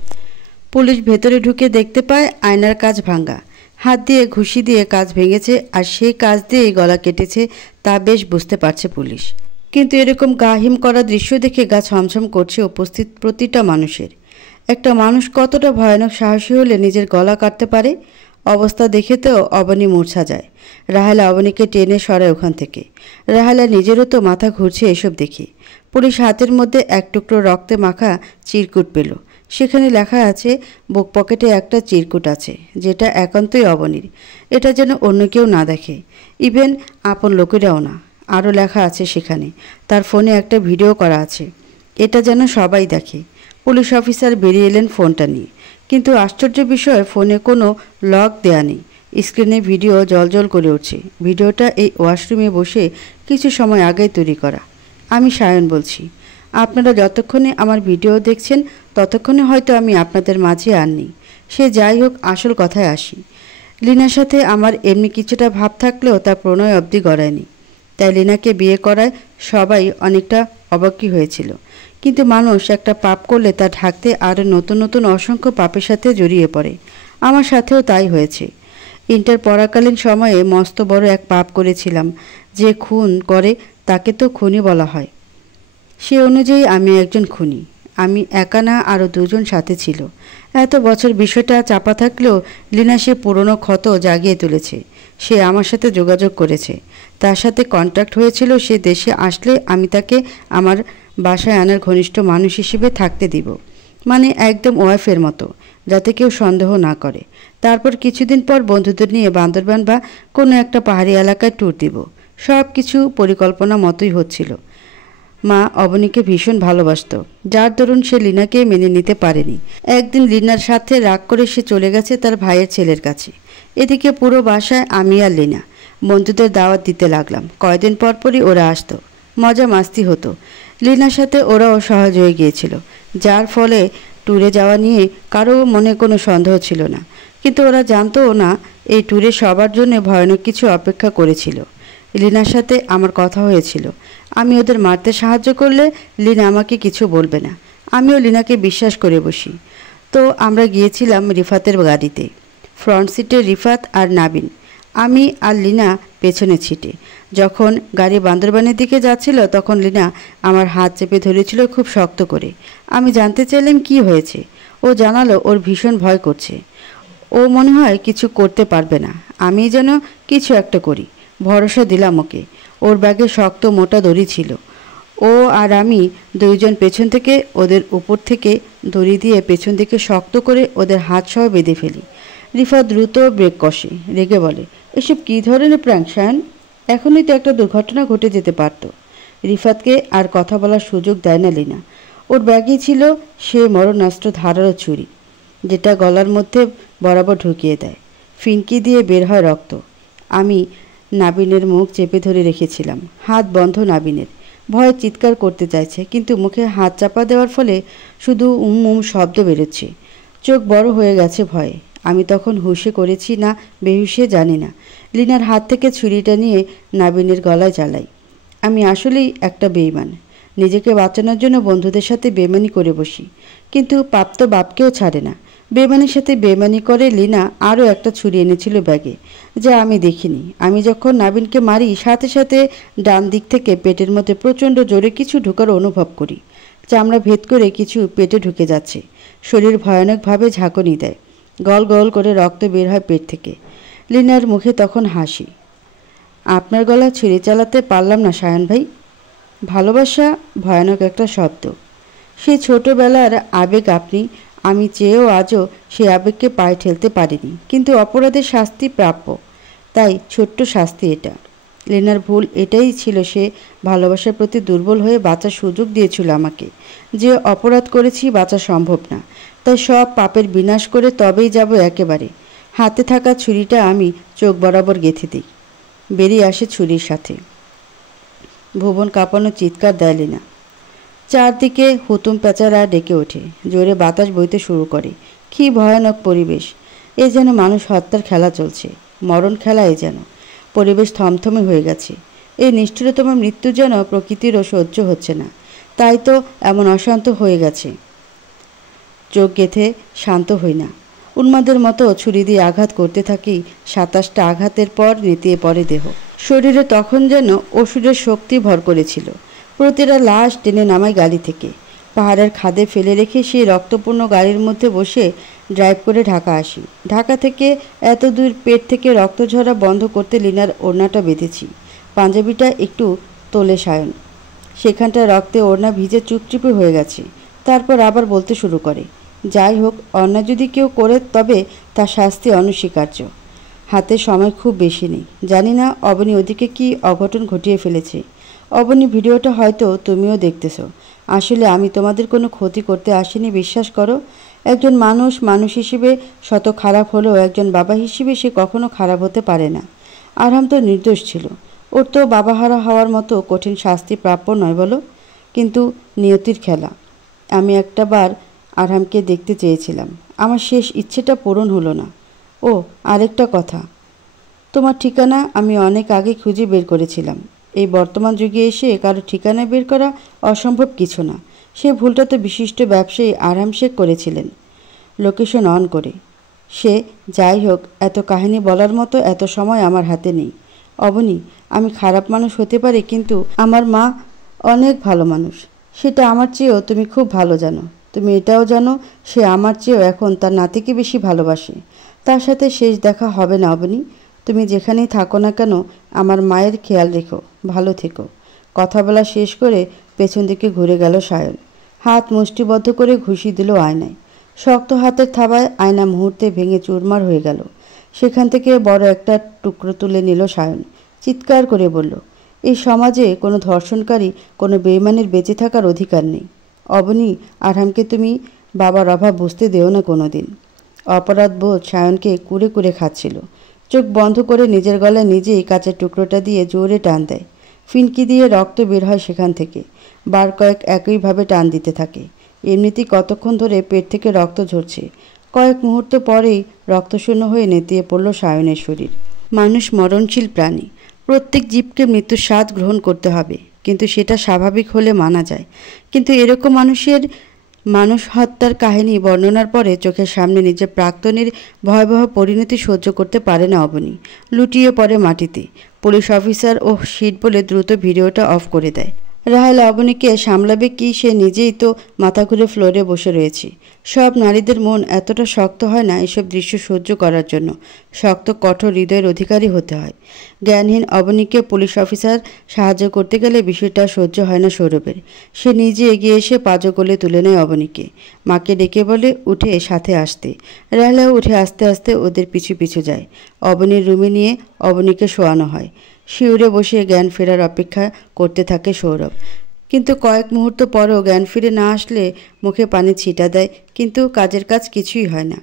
Police ভেতরে ঢুকে দেখতে পায় আয়নার কাঁচ ভাঙা। হাত দিয়ে ঘুষি দিয়ে কাঁচ ভেঙেছে, আর সেই কাঁচ দিয়েই গলা কেটেছে তা বেশ বুঝতে পারছে পুলিশ। কিন্তু এরকম গা হিম করা দৃশ্য দেখে গা ছমছম করছে উপস্থিত প্রতিটা মানুষের। একটা মানুষ কতটা ভয়ানক সাহসী হলে নিজের গলা কাটতে পারে? অবস্থা দেখে তো অবনী মূর্ছা যায়। রাহেলা অবনীকে টেনে সরায় ওখান থেকে। রাহেলা নিজেরও তো মাথা ঘুরছে এসব দেখে। পুলিশ হাতের মধ্যে এক টুকরো রক্তে মাখা চিরকুট পেল। সেখানে লেখা আছে বুক পকেটে একটা চিরকুট আছে, যেটা একান্তই অবনীর। এটা যেন অন্য কেউ না দেখে, ইভেন আপন লোকেরাও না। আরও লেখা আছে সেখানে তার ফোনে একটা ভিডিও করা আছে, এটা যেন সবাই দেখে। পুলিশ অফিসার বেরিয়ে এলেন ফোনটা নিয়ে, কিন্তু আশ্চর্য বিষয় ফোনে কোনো লক দেয়া নেই। স্ক্রিনে ভিডিও জলজল করে উঠছে। ভিডিওটা এই ওয়াশরুমে বসে কিছু সময় আগেই তৈরি করা। আমি সায়ন বলছি। আপনারা যতক্ষণে আমার ভিডিও দেখছেন ততক্ষণে হয়তো আমি আপনাদের মাঝে আর নেই। সে যাই হোক, আসল কথায় আসি। লিনার সাথে আমার এমনি কিছুটা ভাব থাকলেও তা প্রণয় অবধি গড়ায়নি। তাই লিনাকে বিয়ে করায় সবাই অনেকটা অবাকই হয়েছিল। কিন্তু মানুষ একটা পাপ করলে তা ঢাকতে আরও নতুন নতুন অসংখ্য পাপের সাথে জড়িয়ে পড়ে। আমার সাথেও তাই হয়েছে। ইন্টার পড়াকালীন সময়ে মস্ত বড় এক পাপ করেছিলাম। যে খুন করে তাকে তো খুনি বলা হয়। সে অনুযায়ী আমি একজন খুনি। আমি একা না, আরও দুজন সাথে ছিল। এত বছর বিষয়টা চাপা থাকলেও লিনা সে পুরনো ক্ষত জাগিয়ে তুলেছে। সে আমার সাথে যোগাযোগ করেছে, তার সাথে কন্ট্যাক্ট হয়েছিল সে দেশে আসলে আমি তাকে আমার বাসায় আনার ঘনিষ্ঠ মানুষ হিসেবে থাকতে দিব, মানে একদম ওয়াইফের মতো, যাতে কেউ সন্দেহ না করে। তারপর কিছুদিন পর বন্ধুদের নিয়ে বান্দরবান বা কোনো একটা পাহাড়ি এলাকায় ট্যুর দিব। সব কিছু পরিকল্পনা মতোই হচ্ছিল। মা অবনীকে ভীষণ ভালোবাসত, যার দরুন সে লিনাকে মেনে নিতে পারেনি। একদিন লিনার সাথে রাগ করে সে চলে গেছে তার ভাইয়ের ছেলের কাছে। এদিকে পুরো বাসায় আমি আর লিনা বন্ধুদের দাওয়াত দিতে লাগলাম। কয়দিন পর পরই ওরা আসতো, মজা মাস্তি হতো। লিনার সাথে ওরাও সহজ হয়ে গিয়েছিল, যার ফলে ট্যুরে যাওয়া নিয়ে কারো মনে কোনো সন্দেহ ছিল না। কিন্তু ওরা জানতও না এই ট্যুরে সবার জন্য ভয়ানক কিছু অপেক্ষা করেছিল। লিনার সাথে আমার কথা হয়েছিল, আমি ওদের মারতে সাহায্য করলে লিনা আমাকে কিছু বলবে না। আমিও লিনাকে বিশ্বাস করে বসি। তো আমরা গিয়েছিলাম রিফাতের গাড়িতে। ফ্রন্ট সিটে রিফাত আর নাবিন, আমি আর লিনা পেছনে ছিটে। যখন গাড়ি বান্দরবানের দিকে যাচ্ছিল তখন লিনা আমার হাত চেপে ধরেছিল খুব শক্ত করে। আমি জানতে চাইলাম কি হয়েছে। ও জানালো ওর ভীষণ ভয় করছে। ও মনে হয় কিছু করতে পারবে না, আমি যেন কিছু একটা করি। ভরসা দিলাম ওকে। ওর ব্যাগে শক্ত মোটা দড়ি ছিল। ও আর আমি দুইজন পেছন থেকে ওদের উপর থেকে দড়ি দিয়ে পেছন দিকে শক্ত করে ওদের হাত সহ বেঁধে ফেলি। রিফা দ্রুত ব্রেক কষে, রেগে বলে, এসব কী ধরনের প্র্যাঙ্ক শায়ন? এখনই তো একটা দুর্ঘটনা ঘটে যেতে পারত। রিফাতকে আর কথা বলার সুযোগ দেয় না লিনা। ওর ব্যাগে ছিল সে মরণাস্ত্র ধারালো ছুরি, যেটা গলার মধ্যে বরাবর ঢুকিয়ে দেয়। ফিনকি দিয়ে বের হয় রক্ত। আমি নাবিনের মুখ চেপে ধরে রেখেছিলাম, হাত বন্ধ নাবিনের। ভয়ে চিৎকার করতে চাইছে, কিন্তু মুখে হাত চাপা দেওয়ার ফলে শুধু শব্দ বেরোচ্ছে। চোখ বড় হয়ে গেছে ভয়ে। আমি তখন হুঁশে করেছি না বেহুশে জানি না। লিনার হাত থেকে ছুরিটা নিয়ে নাবিনের গলায় চালাই। আমি আসলেই একটা বেইমান। নিজেকে বাঁচানোর জন্য বন্ধুদের সাথে বেমানি করে বসি, কিন্তু পাপ তো বাপকেও ছাড়ে না। বেমানির সাথে বেমানি করে লিনা আরও একটা ছুরি এনেছিল ব্যাগে, যা আমি দেখিনি। আমি যখন নাবিনকে মারি সাথে সাথে ডান দিক থেকে পেটের মধ্যে প্রচণ্ড জোরে কিছু ঢোকার অনুভব করি। চামড়া ভেদ করে কিছু পেটে ঢুকে যাচ্ছে। শরীর ভয়ানকভাবে ঝাঁকুনি দেয়। গল গল করে রক্ত বের হয় পেট থেকে। লিনার মুখে তখন হাসি। আপনার গলা ছুরি চালাতে পারলাম না সায়ন ভাই। ভালোবাসা ভয়ানক একটা শব্দ। সেই ছোটোবেলার আবেগ আপনি, আমি চেয়েও আজও সেই আবেগকে পায়ে ঠেলতে পারিনি। কিন্তু অপরাধের শাস্তি প্রাপ্য, তাই ছোট্ট শাস্তি এটা। লিনার ভুল এটাই ছিল, সে ভালোবাসার প্রতি দুর্বল হয়ে বাঁচার সুযোগ দিয়েছিল আমাকে। যে অপরাধ করেছি বাঁচা সম্ভব না, তাই সব পাপের বিনাশ করে তবেই যাব একেবারে। হাতে থাকা ছুরিটা আমি চোখ বরাবর গেঁথে দিই। বেরিয়ে আসে ছুরির সাথে। ভুবন কাঁপানো চিৎকার দেয় লিনা। চারদিকে হুতুম পেঁচারা ডেকে ওঠে, জোরে বাতাস বইতে শুরু করে। কী ভয়ানক পরিবেশ! এ যেন মানুষ হত্যার খেলা চলছে, মরণ খেলা। এ যেন পরিবেশ থমথমে হয়ে গেছে। এই নিষ্ঠুরতম মৃত্যু যেন প্রকৃতিরও সহ্য হচ্ছে না, তাই তো এমন অশান্ত হয়ে গেছে। চোখ গেঁথে শান্ত হই না। উন্মাদের মতো ছুরি দিয়ে আঘাত করতে থাকি। 27টা আঘাতের পর নেতিয়ে পড়ে দেহ। শরীরে তখন যেন ওষুধের শক্তি ভর করেছিল। প্রতিটা লাশ টেনে নামাই গাড়ি থেকে। পাহাড়ের খাদে ফেলে রেখে সেই রক্তপূর্ণ গাড়ির মধ্যে বসে ড্রাইভ করে ঢাকা আসি। ঢাকা থেকে এত দূর পেট থেকে রক্ত ঝরা বন্ধ করতে লিনার ওড়নাটা বেঁধেছি। পাঞ্জাবিটা একটু তোলে সায়ন। সেখানটা রক্তে ওড়না ভিজে চুপচুপে হয়ে গেছে। তারপর আবার বলতে শুরু করে, যাই হোক, অন্যায় যদি কেউ করে তবে তার শাস্তি অনস্বীকার্য। হাতে সময় খুব বেশি নেই। জানি না অবনী ওদিকে কি অঘটন ঘটিয়ে ফেলেছে। অবনী, ভিডিওটা হয়তো তুমিও দেখতেছো। আসলে আমি তোমাদের কোনো ক্ষতি করতে আসিনি, বিশ্বাস করো। একজন মানুষ হিসেবে শত খারাপ হলেও একজন বাবা হিসেবে সে কখনো খারাপ হতে পারে না। আরহাম তো নির্দোষ ছিল। ওর তো বাবাহারা হওয়ার মতো কঠিন শাস্তি প্রাপ্য নয় বলো? কিন্তু নিয়তির খেলা। আমি একটা বার আরহামকে দেখতে চেয়েছিলাম। আমার শেষ ইচ্ছেটা পূরণ হলো না। ও, আরেকটা কথা, তোমার ঠিকানা আমি অনেক আগে খুঁজে বের করেছিলাম। এই বর্তমান যুগে এসে কারো ঠিকানা বের করা অসম্ভব কিছু না। সে ভুলটা তো বিশিষ্ট ব্যবসায়ী আরহাম শেখ করেছিলেন, লোকেশন অন করে। সে যাই হোক, এত কাহিনী বলার মতো এত সময় আমার হাতে নেই। অবনী, আমি খারাপ মানুষ হতে পারি, কিন্তু আমার মা অনেক ভালো মানুষ। সেটা আমার চেয়েও তুমি খুব ভালো জানো। তুমি এটাও জানো সে আমার চেয়েও এখন তার নাতিকে বেশি ভালোবাসে। তার সাথে শেষ দেখা হবে না অবনী। তুমি যেখানেই থাকো না কেন আমার মায়ের খেয়াল রেখো। ভালো থেকো। কথা বলা শেষ করে পেছন দিকে ঘুরে গেল সায়ন। হাত মুষ্টিবদ্ধ করে ঘুষি দিল আয়নায়। শক্ত হাতের থাবায় আয়না মুহূর্তে ভেঙে চুরমার হয়ে গেল। সেখান থেকে বড় একটা টুকরো তুলে নিল সায়ন। চিৎকার করে বলল, এই সমাজে কোনো ধর্ষণকারী, কোনো বেইমানের বেঁচে থাকার অধিকার নেই। অবনী, আরহামকে তুমি বাবার অভাব বুঝতে দেও না কোনো দিন। অপরাধ বোধ সায়নকে কুরে কুরে খাচ্ছিল। চোখ বন্ধ করে নিজের গলায় নিজেই কাঁচের টুকরোটা দিয়ে জোরে টান দেয়। ফিনকি দিয়ে রক্ত বের হয় সেখান থেকে। বার কয়েক একইভাবে টান দিতে থাকে। এমনিতেই কতক্ষণ ধরে পেট থেকে রক্ত ঝরছে। কয়েক মুহূর্ত পরেই রক্তশূন্য হয়ে নেতিয়ে পড়ল সায়নের শরীর। মানুষ মরণশীল প্রাণী। প্রত্যেক জীবকে মৃত্যুর স্বাদ গ্রহণ করতে হবে, কিন্তু সেটা স্বাভাবিক হলে মানা যায়। কিন্তু এরকম মানুষ হত্যার কাহিনী বর্ণনার পরে চোখের সামনে নিজের প্রাক্তনের ভয়াবহ পরিণতি সহ্য করতে পারে না অবনী। লুটিয়ে পড়ে মাটিতে। পুলিশ অফিসার ও শিট বলে দ্রুত ভিডিওটা অফ করে দেয়। রাহেলা অবনীকে সামলাবে কি, সে নিজেই তো মাথা ঘুরে ফ্লোরে বসে রয়েছে। সব নারীদের মন এতটা শক্ত হয় না এসব দৃশ্য সহ্য করার জন্য। শক্ত কঠোর হৃদয়ের অধিকারী হতে হয়। জ্ঞানহীন অবনীকে পুলিশ অফিসার সাহায্য করতে গেলে বিষয়টা সহ্য হয় না সৌরভের। সে নিজে এগিয়ে এসে পাজো কোলে তুলে নেয় অবনীকে। মাকে ডেকে বলে উঠে সাথে আসতে। রাহেলাও উঠে আস্তে আস্তে ওদের পিছু পিছু যায়। অবনীর রুমে নিয়ে অবনীকে শোয়ানো হয়। শিউরে বসে জ্ঞান ফেরার অপেক্ষা করতে থাকে সৌরভ। কিন্তু কয়েক মুহূর্ত পরও জ্ঞান ফিরে না আসলে মুখে পানি ছিটা দেয়, কিন্তু কাজের কাজ কিছুই হয় না।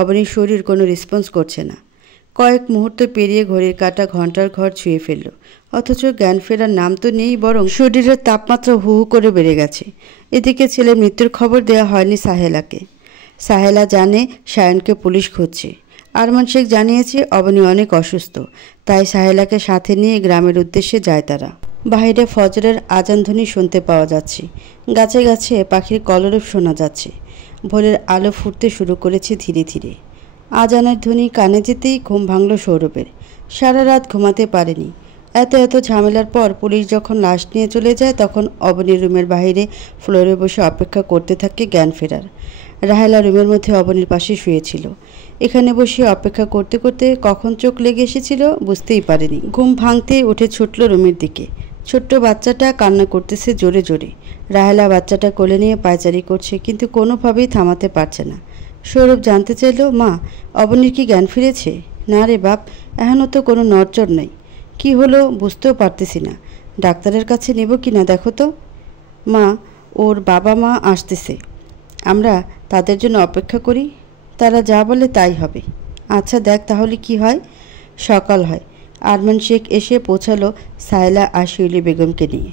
অবনীর শরীর কোনো রেসপন্স করছে না। কয়েক মুহূর্ত পেরিয়ে ঘড়ির কাঁটা ঘন্টার ঘর ছুঁয়ে ফেলল, অথচ জ্ঞান ফেরার নাম তো নেই, বরং শরীরের তাপমাত্রা হু হু করে বেড়ে গেছে। এদিকে ছেলের মৃত্যুর খবর দেওয়া হয়নি সাহেলাকে। সাহেলা জানে সায়নকে পুলিশ খুঁজছে। আরমান শেখ জানিয়েছে অবনী অনেক অসুস্থ, তাই সাহেলাকে সাথে নিয়ে গ্রামের উদ্দেশ্যে যায় তারা। বাইরে ফজরের আজানধ্বনি শুনতে পাওয়া যাচ্ছে। গাছে গাছে পাখির কলরব শোনা যাচ্ছে। ভোরের আলো ফুটতে শুরু করেছে ধীরে ধীরে। আজানের ধ্বনি কানে যেতেই ঘুম ভাঙল সৌরভের। সারা রাত ঘুমাতে পারেনি। এত ঝামেলার পর পুলিশ যখন লাশ নিয়ে চলে যায়, তখন অবনীর রুমের বাইরে ফ্লোরে বসে অপেক্ষা করতে থাকে জ্ঞান ফেরার। রাহেলা রুমের মধ্যে অবনীর পাশে শুয়েছিল। এখানে বসে অপেক্ষা করতে করতে কখন চোখ লেগে এসেছিল বুঝতেই পারেনি। ঘুম ভাঙতে উঠে ছুটল রুমের দিকে। ছোট্ট বাচ্চাটা কান্না করতেছে জোরে জোরে। রাহেলা বাচ্চাটা কোলে নিয়ে পায়চারি করছে, কিন্তু কোনোভাবেই থামাতে পারছে না। সৌরভ জানতে চাইল, মা, অবনীর কি জ্ঞান ফিরেছে? না রে বাপ, এখনও তো কোনো নড়চড় নেই। কি হলো বুঝতেও পারতেছি না। ডাক্তারের কাছে নেব কি না দেখো তো। মা, ওর বাবা মা আসতেছে, আমরা তাদের জন্য অপেক্ষা করি। তারা যা বলে তাই হবে। আচ্ছা দেখ তাহলে কি হয়। সকাল হয়। আরমান শেখ এসে পৌঁছালো সাহেলা আর শিউলি বেগমকে নিয়ে।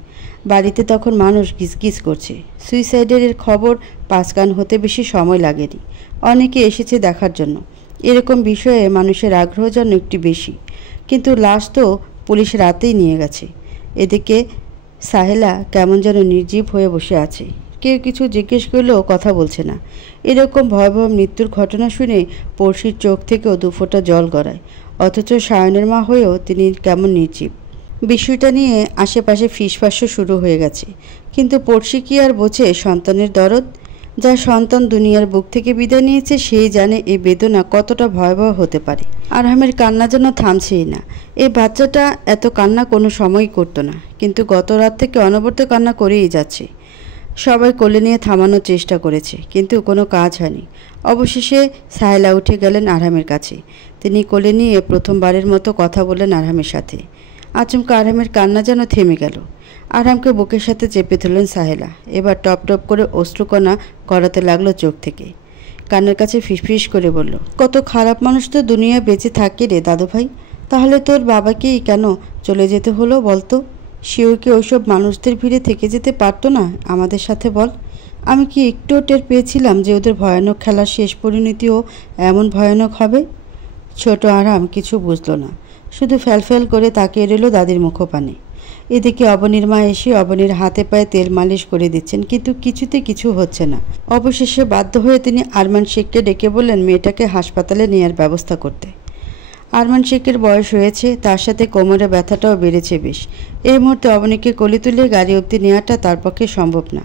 বাড়িতে তখন মানুষ গিজগিজ করছে। সুইসাইডের খবর পাঁচকান হতে বেশি সময় লাগেনি। অনেকে এসেছে দেখার জন্য। এরকম বিষয়ে মানুষের আগ্রহ যেন একটু বেশি। কিন্তু লাশ তো পুলিশ রাতেই নিয়ে গেছে। এদিকে সাহেলা কেমন যেন নির্জীব হয়ে বসে আছে। কেউ কিছু জিজ্ঞেস করলেও কথা বলছে না। এরকম ভয়াবহ মৃত্যুর ঘটনা শুনে পড়শির চোখ থেকেও দুফোঁটা জল গড়ায়। অথচ সায়নের মা হয়েও তিনি কেমন নির্জীব। বিষয়টা নিয়ে আশেপাশে ফিসফাস্য শুরু হয়ে গেছে। কিন্তু পড়শি কি আর বোঝে সন্তানের দরদ? যার সন্তান দুনিয়ার বুক থেকে বিদায় নিয়েছে সেই জানে এই বেদনা কতটা ভয়াবহ হতে পারে। আরহামের কান্না যেন থামছেই না। এই বাচ্চাটা এত কান্না কোনো সময়ই করতো না, কিন্তু গত রাত থেকে অনবরত কান্না করেই যাচ্ছে। সবাই কোলে নিয়ে থামানোর চেষ্টা করেছে, কিন্তু কোনো কাজ হয়নি। অবশেষে সাহেলা উঠে গেলেন আরহামের কাছে। তিনি কোলে নিয়ে প্রথমবারের মতো কথা বললেন আরহামের সাথে। আচমকা আরহামের কান্না যেন থেমে গেল। আরহামকে বুকের সাথে চেপে ধরলেন সাহেলা। এবার টপ টপ করে অশ্রুকণা গড়াতে লাগলো চোখ থেকে। কানের কাছে ফিসফিস করে বলল, কত খারাপ মানুষ তো দুনিয়া বেঁচে থাকে রে দাদু ভাই। তাহলে তোর বাবাকেই কেন চলে যেতে হলো বলতো? সেও কি ওইসব মানুষদের ভিড়ে থেকে যেতে পারতো না আমাদের সাথে বল? আমি কি একটুও টের পেয়েছিলাম যে ওদের ভয়ানক খেলার শেষ পরিণতিও এমন ভয়ানক হবে? ছোট আরহাম কিছু বুঝল না, শুধু ফ্যালফ্যাল করে তাকিয়ে রইল দাদির মুখপানে। এদিকে অবনীর মা এসে অবনীর হাতে পায়ে তেল মালিশ করে দিচ্ছেন, কিন্তু কিছুতে কিছু হচ্ছে না। অবশেষে বাধ্য হয়ে তিনি আরমান শেখকে ডেকে বললেন মেয়েটাকে হাসপাতালে নেওয়ার ব্যবস্থা করতে। আরমান শেখের বয়স হয়েছে, তার সাথে কোমরে ব্যথাটাও বেড়েছে বেশ। এই মুহূর্তে অবনীকে কোলে তুলে গাড়ি অবধি নেওয়াটা তার পক্ষে সম্ভব না।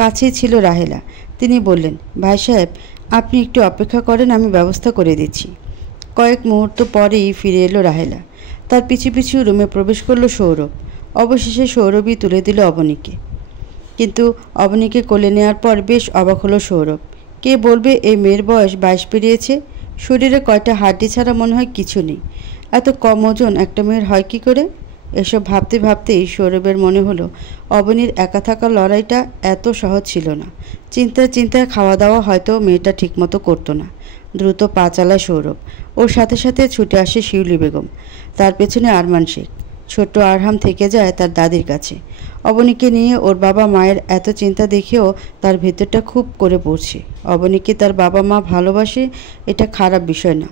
কাছেই ছিল রাহেলা। তিনি বললেন, ভাই সাহেব আপনি একটু অপেক্ষা করেন, আমি ব্যবস্থা করে দিচ্ছি। কয়েক মুহূর্ত পরেই ফিরে এলো রাহেলা। তার পিছু পিছু রুমে প্রবেশ করলো সৌরভ। অবশেষে সৌরভই তুলে দিল অবনীকে। কিন্তু অবনীকে কোলে নেওয়ার পর বেশ অবাক হলো সৌরভ। কে বলবে এই মেয়ের বয়স 22 পেরিয়েছে, শরীরে কয়টা হাড্ডি ছাড়া মনে হয় কিছু নেই। এত কম ওজন একটা মেয়ের হয় কী করে? এসব ভাবতে ভাবতেই সৌরভের মনে হলো অবনীর একা থাকার লড়াইটা এত সহজ ছিল না। চিন্তায় চিন্তায় খাওয়া দাওয়া হয়তো মেয়েটা ঠিকমতো করতো না। দ্রুত পা চালায় সৌরভ। ওর সাথে সাথে ছুটে আসে শিউলি বেগম, তার পেছনে আরমান শেখ। ছোট্ট আরহাম থেকে যায় তার দাদির কাছে। অবনীকে নিয়ে ওর বাবা মায়ের এত চিন্তা দেখেও তার ভেতরটা খুব করে পড়ছে। অবনীকে তার বাবা মা ভালোবাসে, এটা খারাপ বিষয় না।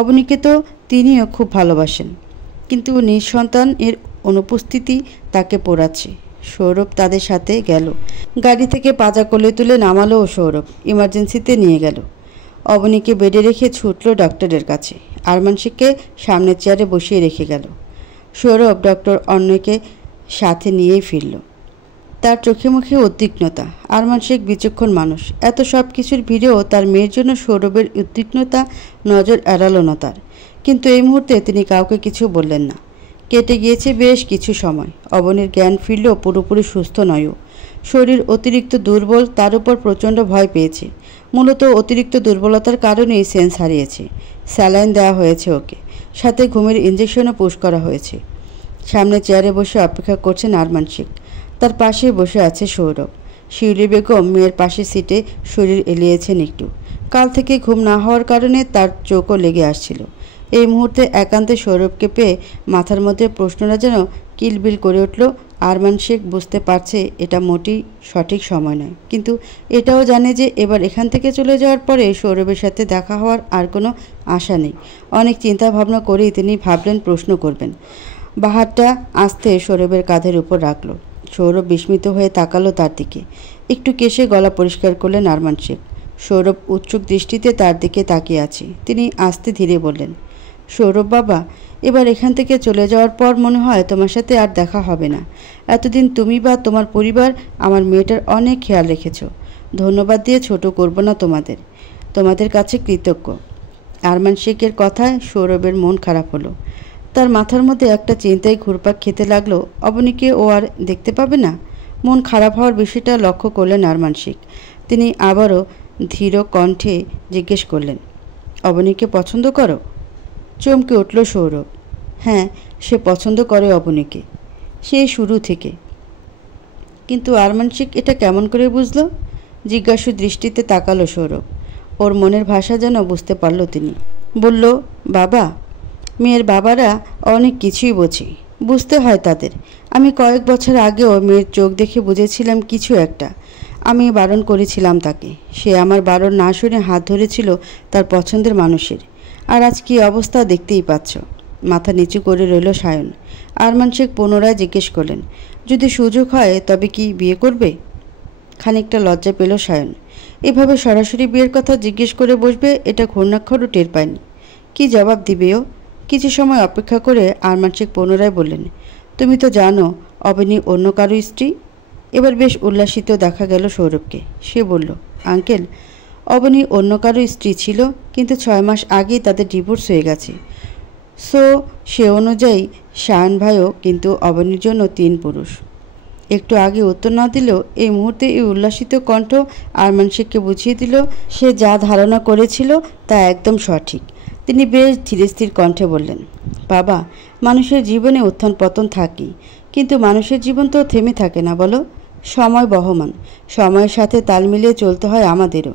অবনীকে তো তিনিও খুব ভালোবাসেন, কিন্তু নিঃসন্তান এর অনুপস্থিতি তাকে পোড়াচ্ছে। সৌরভ তাদের সাথে গেল। গাড়ি থেকে পাজা কোলে তুলে নামালো ও সৌরভ ইমার্জেন্সিতে নিয়ে গেল। অবনীকে বেডে রেখে ছুটল ডক্টরের কাছে। আরমান শেখকে সামনের চেয়ারে বসিয়ে রেখে গেল। সৌরভ ডক্টর অন্যকে সাথে নিয়েই ফিরল। তার চোখে মুখে উদ্বিগ্নতা। আরমান শেখ বিচক্ষণ মানুষ, এত সব কিছুর ভিড়েও তার মেয়ের জন্য সৌরভের উদ্বিগ্নতা নজর এড়ালো না তার। কিন্তু এই মুহূর্তে তিনি কাউকে কিছু বললেন না। কেটে গিয়েছে বেশ কিছু সময়। অবনীর জ্ঞান ফিরলেও পুরোপুরি সুস্থ নয়ও। শরীর অতিরিক্ত দুর্বল, তার উপর প্রচণ্ড ভয় পেয়েছে। মূলত অতিরিক্ত দুর্বলতার কারণেই সেন্স হারিয়েছে। স্যালাইন দেওয়া হয়েছে ওকে, সাথে ঘুমের ইঞ্জেকশনও পুশ করা হয়েছে। সামনে চেয়ারে বসে অপেক্ষা করছেন আরমান শেখ। তার পাশে বসে আছে সৌরভ। শিউলি বেগম মেয়ের পাশে সিটে শরীর এলিয়েছেন একটু। কাল থেকে ঘুম না হওয়ার কারণে তার চোখও লেগে আসছিল। এই মুহূর্তে একান্তে সৌরভকে পেয়ে মাথার মধ্যে প্রশ্নটা যেন কিলবিল করে উঠল। আরমান শেখ বুঝতে পারছে এটা মোটেই সঠিক সময় নয়, কিন্তু এটাও জানে যে এবার এখান থেকে চলে যাওয়ার পরে সৌরভের সাথে দেখা হওয়ার আর কোনো আশা নেই। অনেক চিন্তা ভাবনা করেই তিনি ভাবলেন প্রশ্ন করবেন। বাহারটা আস্তে সৌরভের কাঁধের উপর রাখল। সৌরভ বিস্মিত হয়ে তাকালো তার দিকে। একটু কেশে গলা পরিষ্কার করলেন আরমান শেখ। সৌরভ উৎসুক দৃষ্টিতে তার দিকে তাকিয়ে আছে। তিনি আস্তে ধীরে বললেন, সৌরভ বাবা, এবার এখান থেকে চলে যাওয়ার পর মনে হয় তোমার সাথে আর দেখা হবে না। এতদিন তুমি বা তোমার পরিবার আমার মেয়েটার অনেক খেয়াল রেখেছ। ধন্যবাদ দিয়ে ছোট করব না তোমাদের কাছে কৃতজ্ঞ। আরমান শেখের কথায় সৌরভের মন খারাপ হলো। তার মাথার মধ্যে একটা চিন্তায় ঘুরপাক খেতে লাগলো, অবনীকে ও আর দেখতে পাবে না। মন খারাপ হওয়ার বিষয়টা লক্ষ্য করলেন আরমান শেখ। তিনি আবারও ধীর কণ্ঠে জিজ্ঞেস করলেন, অবনীকে পছন্দ করো? চমকে উঠল সৌরভ। হ্যাঁ, সে পছন্দ করে অবনীকে, সেই শুরু থেকে। কিন্তু আরমান শেখ এটা কেমন করে বুঝলো? জিজ্ঞাসু দৃষ্টিতে তাকালো সৌরভ। ওর মনের ভাষা যেন বুঝতে পারল তিনি। বলল, বাবা, মেয়ের বাবারা অনেক কিছুই বুঝতে হয় তাদের। আমি কয়েক বছর আগেও মেয়ের চোখ দেখে বুঝেছিলাম কিছু একটা। আমি বারণ করেছিলাম তাকে। সে আমার বারণ না শুনে হাত ধরেছিল তার পছন্দের মানুষের। আর আজ কী অবস্থা দেখতেই পাচ্ছ। মাথা নিচু করে রইল সায়ন। আরমান শেখ পুনরায় জিজ্ঞেস করলেন, যদি সুযোগ হয় তবে কি বিয়ে করবে? খানিকটা লজ্জা পেল সায়ন। এভাবে সরাসরি বিয়ের কথা জিজ্ঞেস করে বসবে এটা ঘূর্ণাক্ষরও টের পায়নি। কি জবাব দিবে ও? কিছু সময় অপেক্ষা করে আরমান শেখ পুনরায় বললেন, তুমি তো জানো অবনী অন্য কারো স্ত্রী। এবার বেশ উল্লাসিত দেখা গেল সৌরভকে। সে বলল, আঙ্কেল, অবনী অন্য কারো স্ত্রী ছিল, কিন্তু 6 মাস আগেই তাদের ডিভোর্স হয়ে গেছে। সো সে অনুযায়ী শায়ন ভাইও কিন্তু অবনীর জন্য 3 পুরুষ। একটু আগে উত্তর না দিলেও এই মুহূর্তে এই উল্লাসিত কণ্ঠ আরমান শেখকে বুঝিয়ে দিল সে যা ধারণা করেছিল তা একদম সঠিক। তিনি বেশ ধীরে স্থির কণ্ঠে বললেন, বাবা, মানুষের জীবনে উত্থান পতন থাকেই, কিন্তু মানুষের জীবন তো থেমে থাকে না বলো। সময় বহমান, সময়ের সাথে তাল মিলিয়ে চলতে হয় আমাদেরও।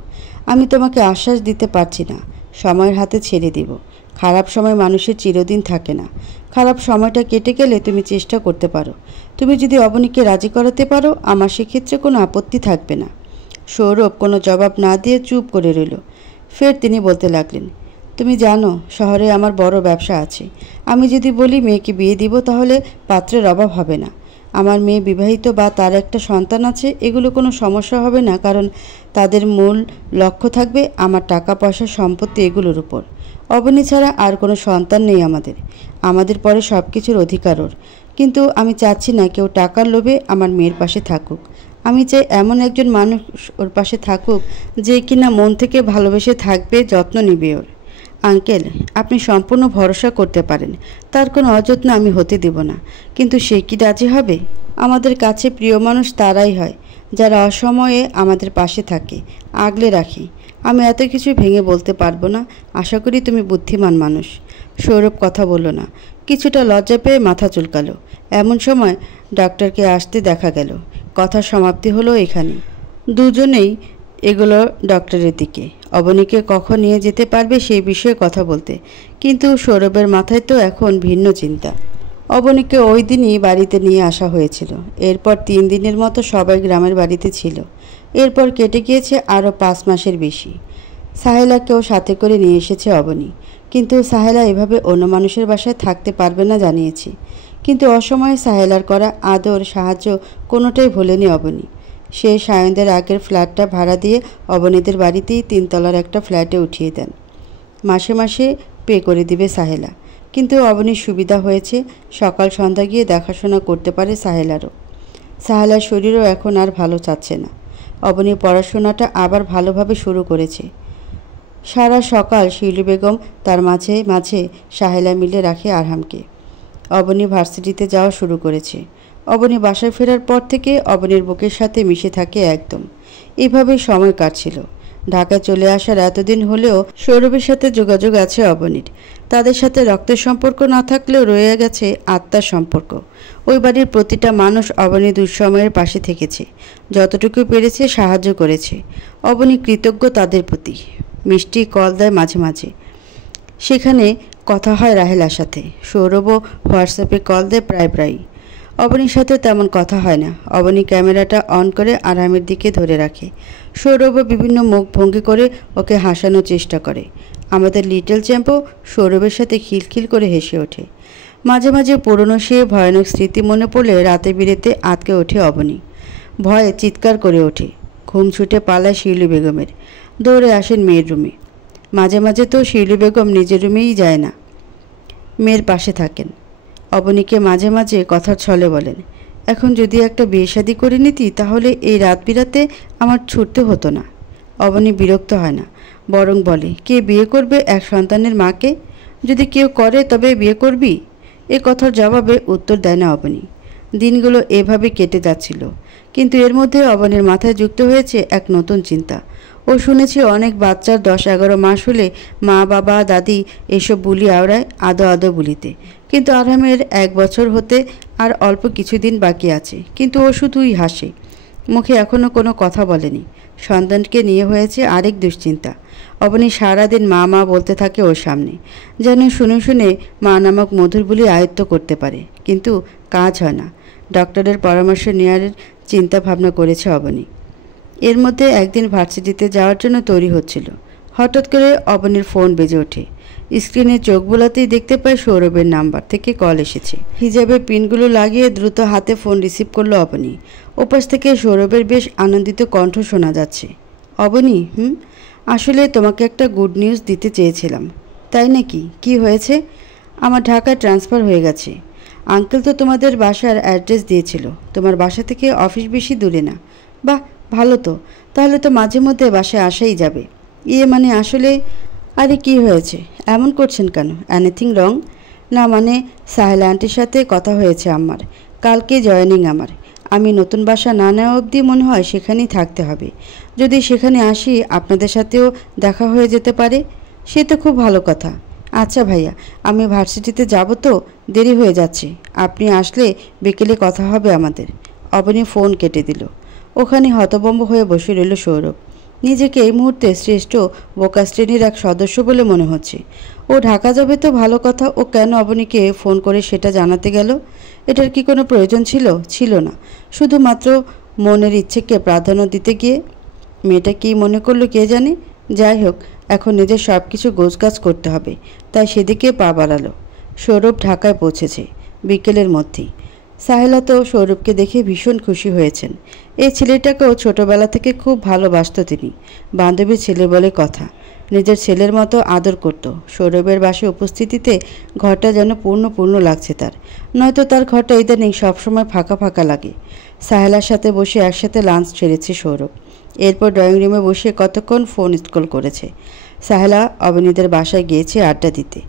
আমি তোমাকে আশ্বাস দিতে পারছি না সময়ের হাতে ছেড়ে দেব। খারাপ সময় মানুষের চিরদিন থাকে না। খারাপ সময়টা কেটে গেলে তুমি চেষ্টা করতে পারো। তুমি যদি অবনীকে রাজি করাতে পারো, আমার সেক্ষেত্রে কোনো আপত্তি থাকবে না। সৌরভ কোনো জবাব না দিয়ে চুপ করে রইল। ফের তিনি বলতে লাগলেন, তুমি জানো শহরে আমার বড় ব্যবসা আছে। আমি যদি বলি মেয়েকে বিয়ে দিব, তাহলে পাত্রের অভাব হবে না। আমার মেয়ে বিবাহিত বা তার একটা সন্তান আছে, এগুলো কোনো সমস্যা হবে না, কারণ তাদের মূল লক্ষ্য থাকবে আমার টাকা পয়সা সম্পত্তি এগুলোর উপর। অবনী ছাড়া আর কোনো সন্তান নেই আমাদের। আমাদের পরে সব কিছুর অধিকার ওর। কিন্তু আমি চাচ্ছি না কেউ টাকার লোভে আমার মেয়ের পাশে থাকুক। আমি চাই এমন একজন মানুষ ওর পাশে থাকুক যে কিনা মন থেকে ভালোবেসে থাকবে, যত্ন নিবে ওর। আঙ্কেল, আপনি সম্পূর্ণ ভরসা করতে পারেন, তার কোনো অযত্ন আমি হতে দেব না। কিন্তু সে কি রাজি হবে? আমাদের কাছে প্রিয় মানুষ তারাই হয় যারা অসময়ে আমাদের পাশে থাকে, আগলে রাখি। আমি এত কিছু ভেঙে বলতে পারবো না। আশা করি তুমি বুদ্ধিমান মানুষ। সৌরভ কথা বলল না, কিছুটা লজ্জা পেয়ে মাথা চুলকালো। এমন সময় ডাক্তারকে আসতে দেখা গেল। কথার সমাপ্তি হলো এখানে। দুজনেই এগুলো ডক্টরের দিকে, অবনীকে কখন নিয়ে যেতে পারবে সেই বিষয়ে কথা বলতে। কিন্তু সৌরভের মাথায় তো এখন ভিন্ন চিন্তা। অবনীকে ওই দিনই বাড়িতে নিয়ে আসা হয়েছিল। এরপর 3 দিনের মতো সবাই গ্রামের বাড়িতে ছিল। এরপর কেটে গিয়েছে আরও 5 মাসের বেশি। সাহেলাকেও সাথে করে নিয়ে এসেছে অবনী। কিন্তু সাহেলা এভাবে অন্য মানুষের বাসায় থাকতে পারবে না জানিয়েছি। কিন্তু অসময়ে সাহেলার করা আদর সাহায্য কোনোটাই ভোলেনি অবনী। সে সায়নদের আগের ফ্ল্যাটটা ভাড়া দিয়ে অবনীদের বাড়িতেই 3 তলার একটা ফ্ল্যাটে উঠিয়ে দেন। মাসে মাসে পে করে দিবে সাহেলা। কিন্তু অবনীর সুবিধা হয়েছে, সকাল সন্ধ্যা গিয়ে দেখাশোনা করতে পারে সাহেলারও। সাহেলার শরীরও এখন আর ভালো চাচ্ছে না। অবনী পড়াশোনাটা আবার ভালোভাবে শুরু করেছে। সারা সকাল শিউলি বেগম তার মাঝে মাঝে সাহেলা মিলে রাখে আরহামকে। অবনী ভার্সিটিতে যাওয়া শুরু করেছে। অবনী বাসায় ফেরার পর থেকে অবনীর বুকের সাথে মিশে থাকে একদম। এভাবেই সময় কাটছিল। ঢাকায় চলে আসার এতদিন হলেও সৌরভের সাথে যোগাযোগ আছে অবনীর। তাদের সাথে রক্তের সম্পর্ক না থাকলেও রয়ে গেছে আত্মার সম্পর্ক। ওই বাড়ির প্রতিটা মানুষ অবনী দুঃসময়ের পাশে থেকেছে, যতটুকু পেরেছে সাহায্য করেছে। অবনী কৃতজ্ঞ তাদের প্রতি। মিষ্টি কল দেয় মাঝে মাঝে, সেখানে কথা হয় রাহেলার সাথে। সৌরভও হোয়াটসঅ্যাপে কল দেয় প্রায়। অবনীর সাথে তেমন কথা হয় না। অবনী ক্যামেরাটা অন করে আরামের দিকে ধরে রাখে। সৌরভও বিভিন্ন মুখ ভঙ্গি করে ওকে হাসানোর চেষ্টা করে। আমাদের লিটল চ্যাম্পও সৌরভের সাথে খিলখিল করে হেসে ওঠে। মাঝে মাঝে পুরনো সে ভয়ানক স্মৃতি মনে পড়লে রাতে বিরেতে আতকে ওঠে অবনী। ভয়ে চিৎকার করে ওঠে। ঘুম ছুটে পালায় শিউলি বেগমের। দৌড়ে আসেন মেয়ের রুমে। মাঝে মাঝে তো শিউলি বেগম নিজের রুমেই যায় না, মেয়ের পাশে থাকেন। অবনীকে মাঝে মাঝে কথার ছলে বলেন, এখন যদি একটা বিয়ে শাদী করে নিতি, তাহলে এই রাত বিরাতে আমার ছুটতে হতো না। অবনী বিরক্ত হয় না, বরং বলে, কে বিয়ে করবে এক সন্তানের মাকে? যদি কেউ করে তবে বিয়ে করবি? এ কথার জবাবে উত্তর দেয় না অবনী। দিনগুলো এভাবে কেটে যাচ্ছিল। কিন্তু এর মধ্যে অবনীর মাথায় যুক্ত হয়েছে এক নতুন চিন্তা। ও শুনেছে অনেক বাচ্চার 10-11 মাস হলে মা বাবা দাদি এসব বুলি আওড়ায় আদো বুলিতে। কিন্তু আরহামের 1 বছর হতে আর অল্প কিছুদিন বাকি আছে, কিন্তু ও শুধুই হাসে, মুখে এখনও কোনো কথা বলেনি। সন্তানকে নিয়ে হয়েছে আরেক দুশ্চিন্তা। অবনী সারাদিন মা মা বলতে থাকে ওর সামনে, যেন শুনে শুনে মা নামক মধুর বুলি আয়ত্ত করতে পারে, কিন্তু কাজ হয় না। ডক্টরের পরামর্শ নেওয়ার চিন্তা ভাবনা করেছে অবনী। এর মধ্যে একদিন ভার্সিটিতে যাওয়ার জন্য তৈরি হচ্ছিল। হঠাৎ করে অবনীর ফোন বেজে ওঠে। স্ক্রিনে চোখ বোলাতেই দেখতে পায় সৌরভের নাম্বার থেকে কল এসেছে। হিজাবে পিনগুলো লাগিয়ে দ্রুত হাতে ফোন রিসিভ করলো অবনী। ওপাশ থেকে সৌরভের বেশ আনন্দিত কণ্ঠ শোনা যাচ্ছে। অবনী, আসলে তোমাকে একটা গুড নিউজ দিতে চেয়েছিলাম। তাই নাকি? কি হয়েছে? আমার ঢাকায় ট্রান্সফার হয়ে গেছে। আঙ্কেল তো তোমাদের বাসার অ্যাড্রেস দিয়েছিল। তোমার বাসা থেকে অফিস বেশি দূরে না। বাহ, ভালো তো, তাহলে তো মাঝে মধ্যে বাসায় আসাই যাবে। ইয়ে মানে আসলে। আরে কি হয়েছে, এমন করছেন কেন? Anything wrong? না মানে সাহেলা আন্টির সাথে কথা হয়েছে আমার, কালকে জয়েনিং আমার। আমি নতুন বাসা না নেওয়া অবধি মনে হয় সেখানেই থাকতে হবে। যদি সেখানে আসি আপনাদের সাথেও দেখা হয়ে যেতে পারে। সে তো খুব ভালো কথা। আচ্ছা ভাইয়া, আমি ভার্সিটিতে যাব তো, দেরি হয়ে যাচ্ছে। আপনি আসলে বিকেলে কথা হবে আমাদের। অবনী ফোন কেটে দিল। ওখানে হতভম্ব হয়ে বসে রইল সৌরভ। নিজেকে এই মুহূর্তে শ্রেষ্ঠ বোকা শ্রেণীর এক সদস্য বলে মনে হচ্ছে। ও ঢাকা যাবে তো ভালো কথা, ও কেন অবনীকে ফোন করে সেটা জানাতে গেল? এটার কি কোনো প্রয়োজন ছিল? ছিল না। শুধুমাত্র মনের ইচ্ছেকে প্রাধান্য দিতে গিয়ে। মেয়েটা কী মনে করলো কে জানে। যাই হোক, এখন নিজের সব কিছু গোছগাছ করতে হবে, তাই সেদিকে পা বাড়ালো। সৌরভ ঢাকায় পৌঁছেছে বিকেলের মধ্যেই। সাহেলা তো সৌরভকে দেখে ভীষণ খুশি হয়েছেন। এই ছেলেটাকেও ছোটবেলা থেকে খুব ভালোবাসত তিনি। বান্ধবীর ছেলে বলে কথা, নিজের ছেলের মতো আদর করত। সৌরভের বাসায় উপস্থিতিতে ঘরটা যেন পূর্ণ পূর্ণ লাগছে তার, নয়তো তার ঘরটা ইদানিং সবসময় ফাঁকা ফাঁকা লাগে। সাহেলার সাথে বসে একসাথে লাঞ্চ সেরেছে সৌরভ। এরপর ড্রয়িং রুমে বসে কতক্ষণ ফোন স্ক্রল করেছে। সাহেলা অবনীদের বাসায় গিয়েছে আড্ডা দিতে,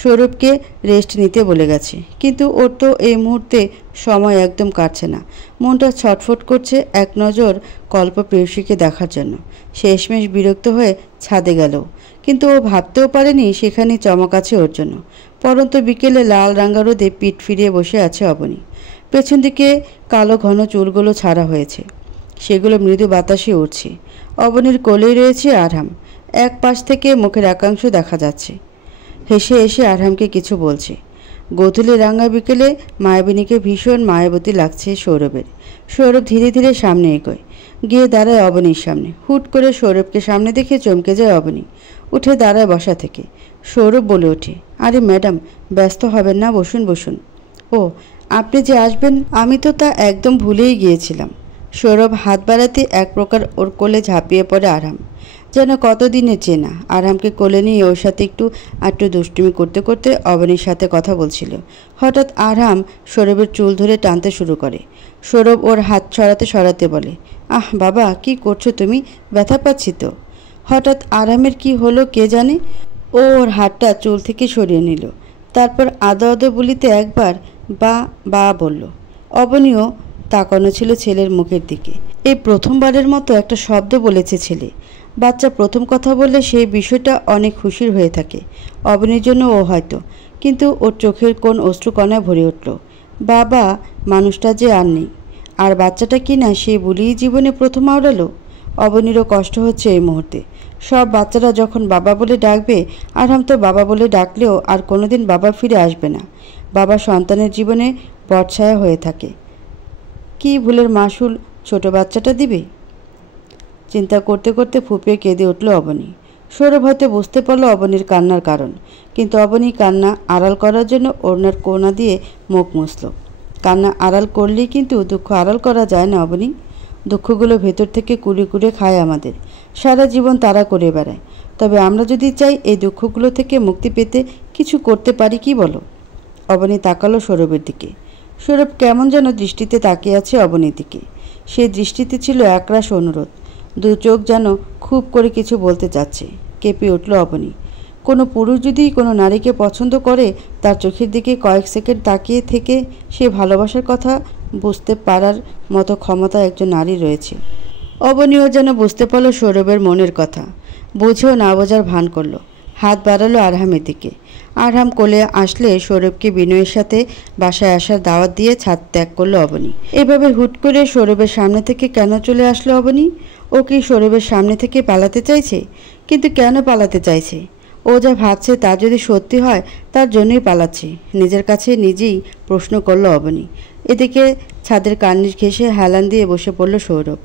সৌরভকে রেস্ট নিতে বলে গেছে। কিন্তু ওর তো এই মুহূর্তে সময় একদম কাটছে না। মনটা ছটফট করছে এক নজর কল্পপ্রেয়সীকে দেখার জন্য। শেষমেশ বিরক্ত হয়ে ছাদে গেল, কিন্তু ও ভাবতেও পারেনি সেখানে চমক আছে ওর জন্য। পরন্ত বিকেলে লাল রাঙা রোদে পিঠ ফিরিয়ে বসে আছে অবনী। পেছন দিকে কালো ঘন চুলগুলো ছাড়া হয়েছে, সেগুলো মৃদু বাতাসে উঠছে। অবনীর কোলেই রয়েছে আরহাম, এক পাশ থেকে মুখের একাংশ দেখা যাচ্ছে। হেসে এসে আরহামকে কিছু বলছে। গোধূলি রাঙা বিকেলে মায়াবিনীকে ভীষণ মায়াবতী লাগছে সৌরভের। সৌরভ ধীরে ধীরে সামনে এগোয়, গিয়ে দাঁড়ায় অবনীর সামনে। হুট করে সৌরভকে সামনে দেখে চমকে যায় অবনী, উঠে দাঁড়ায় বসা থেকে। সৌরভ বলে ওঠে, আরে ম্যাডাম, ব্যস্ত হবেন না, বসুন বসুন। ও, আপনি যে আসবেন আমি তো তা একদম ভুলেই গিয়েছিলাম। সৌরভ হাত বাড়াতে এক প্রকার ওর কোলে ঝাঁপিয়ে পড়ে আরহাম, যেন কতদিনের চেনা। আরহামকে কোলে নিয়ে ওর সাথে একটু দুষ্টুমি করতে করতে অবনীর সাথে কথা বলছিল। হঠাৎ আরহাম সৌরভের চুল ধরে টানতে শুরু করে। সৌরভ ওর হাত সরাতে বলে, আহ বাবা, কি করছো তুমি? ব্যথা পাচ্ছি তো। হঠাৎ আরহামের কি হলো কে জানে, ও ওর হাতটা চুল থেকে সরিয়ে নিল। তারপর আদো আদো বলিতে একবার বা বা বলল। অবনীও তাকানো ছিল ছেলের মুখের দিকে। এই প্রথমবারের মতো একটা শব্দ বলেছে ছেলে। বাচ্চা প্রথম কথা বললে সেই বিষয়টা অনেক খুশির হয়ে থাকে অবনীর জন্য ও হয়তো, কিন্তু ওর চোখের কোন অশ্রুকণায় ভরে উঠল। বাবা মানুষটা যে আর নেই, আর বাচ্চাটা কি না সে বলেই জীবনে প্রথম আওড়ালো। অবনীরও কষ্ট হচ্ছে এই মুহূর্তে। সব বাচ্চারা যখন বাবা বলে ডাকবে, আরহাম তো বাবা বলে ডাকলেও আর কোনোদিন বাবা ফিরে আসবে না। বাবা সন্তানের জীবনে বটছায়া হয়ে থাকে, কি ভুলের মাসুল ছোট বাচ্চাটা দিবে? চিন্তা করতে করতে ফুপিয়ে কেঁদে উঠল অবনী। সৌরভ হয়তো বুঝতে পারল অবনীর কান্নার কারণ, কিন্তু অবনী কান্না আড়াল করার জন্য ওড়নার কোনা দিয়ে মুখ মুছল। কান্না আড়াল করলেই কিন্তু দুঃখ আড়াল করা যায় না অবনী। দুঃখগুলো ভেতর থেকে কুড়ে কুড়ে খায় আমাদের, সারা জীবন তারা করে বেড়ায়। তবে আমরা যদি চাই এই দুঃখগুলো থেকে মুক্তি পেতে কিছু করতে পারি কি বলো? অবনী তাকালো সৌরভের দিকে। সৌরভ কেমন যেন দৃষ্টিতে তাকিয়ে আছে অবনীর দিকে। সেই দৃষ্টিতে ছিল একরাশ অনুরোধ। দু চোখ যেন খুব করে কিছু বলতে চাচ্ছে। কেঁপে উঠল অবনী। কোনো পুরুষ যদি কোনো নারীকে পছন্দ করে, তার চোখের দিকে কয়েক সেকেন্ড তাকিয়ে থেকে সে ভালোবাসার কথা বুঝতে পারার মতো ক্ষমতা একজন নারী রয়েছে। অবনীও যেন বুঝতে পারল সৌরভের মনের কথা, বুঝেও না বোঝার ভান করলো। হাত বাড়ালো আরহামের দিকে। আরহাম কোলে আসলে সৌরভকে বিনয়ের সাথে বাসায় আসার দাওয়াত দিয়ে ছাদ ত্যাগ করলো অবনী। এভাবে হুট করে সৌরভের সামনে থেকে কেন চলে আসলো অবনী? ও কি সৌরভের সামনে থেকে পালাতে চাইছে? কিন্তু কেন পালাতে চাইছে? ও যা ভাবছে তা যদি সত্যি হয়, তার জন্যই পালাচ্ছে। নিজের কাছে নিজেই প্রশ্ন করলো অবনী। এদিকে ছাদের কার্নিশ ঘেঁষে হেলান দিয়ে বসে পড়ল সৌরভ।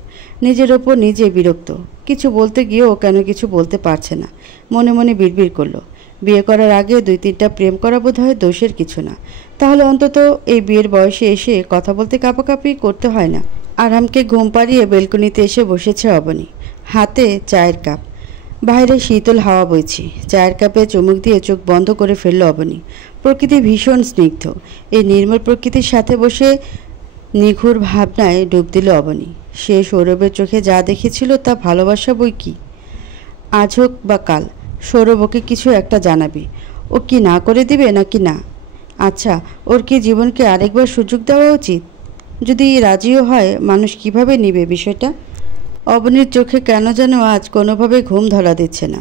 নিজের ওপর নিজে বিরক্ত। কিছু বলতে গিয়েও কেন কিছু বলতে পারছে না। মনে মনে বিড়বিড় করলো, বিয়ে করার আগে 2-3টা প্রেম করা বোধ হয় দোষের কিছু না। তাহলে অন্তত এই বিয়ের বয়সে এসে কথা বলতে কাঁপাকাঁপি করতে হয় না। আরামকে ঘুম পাড়িয়ে বেলকনিতে এসে বসেছে অবনী, হাতে চায়ের কাপ। বাইরে শীতল হাওয়া বইছে। চায়ের কাপে চুমুক দিয়ে চোখ বন্ধ করে ফেলল অবনী। প্রকৃতি ভীষণ স্নিগ্ধ। এই নির্মল প্রকৃতির সাথে বসে নিঘুর ভাবনায় ডুব দিল অবনী। সে সৌরভের চোখে যা দেখেছিল তা ভালোবাসা বই কি। আজ হোক বা কাল সৌরভ ওকে কিছু একটা জানাবে। ও কি না করে দিবে নাকি না? আচ্ছা, ওর কি জীবনকে আরেকবার সুযোগ দেওয়া উচিত? যদি রাজিও হয়, মানুষ কিভাবে নেবে বিষয়টা? অবনীর চোখে কেন যেন আজ কোনোভাবে ঘুম ধরা দিচ্ছে না।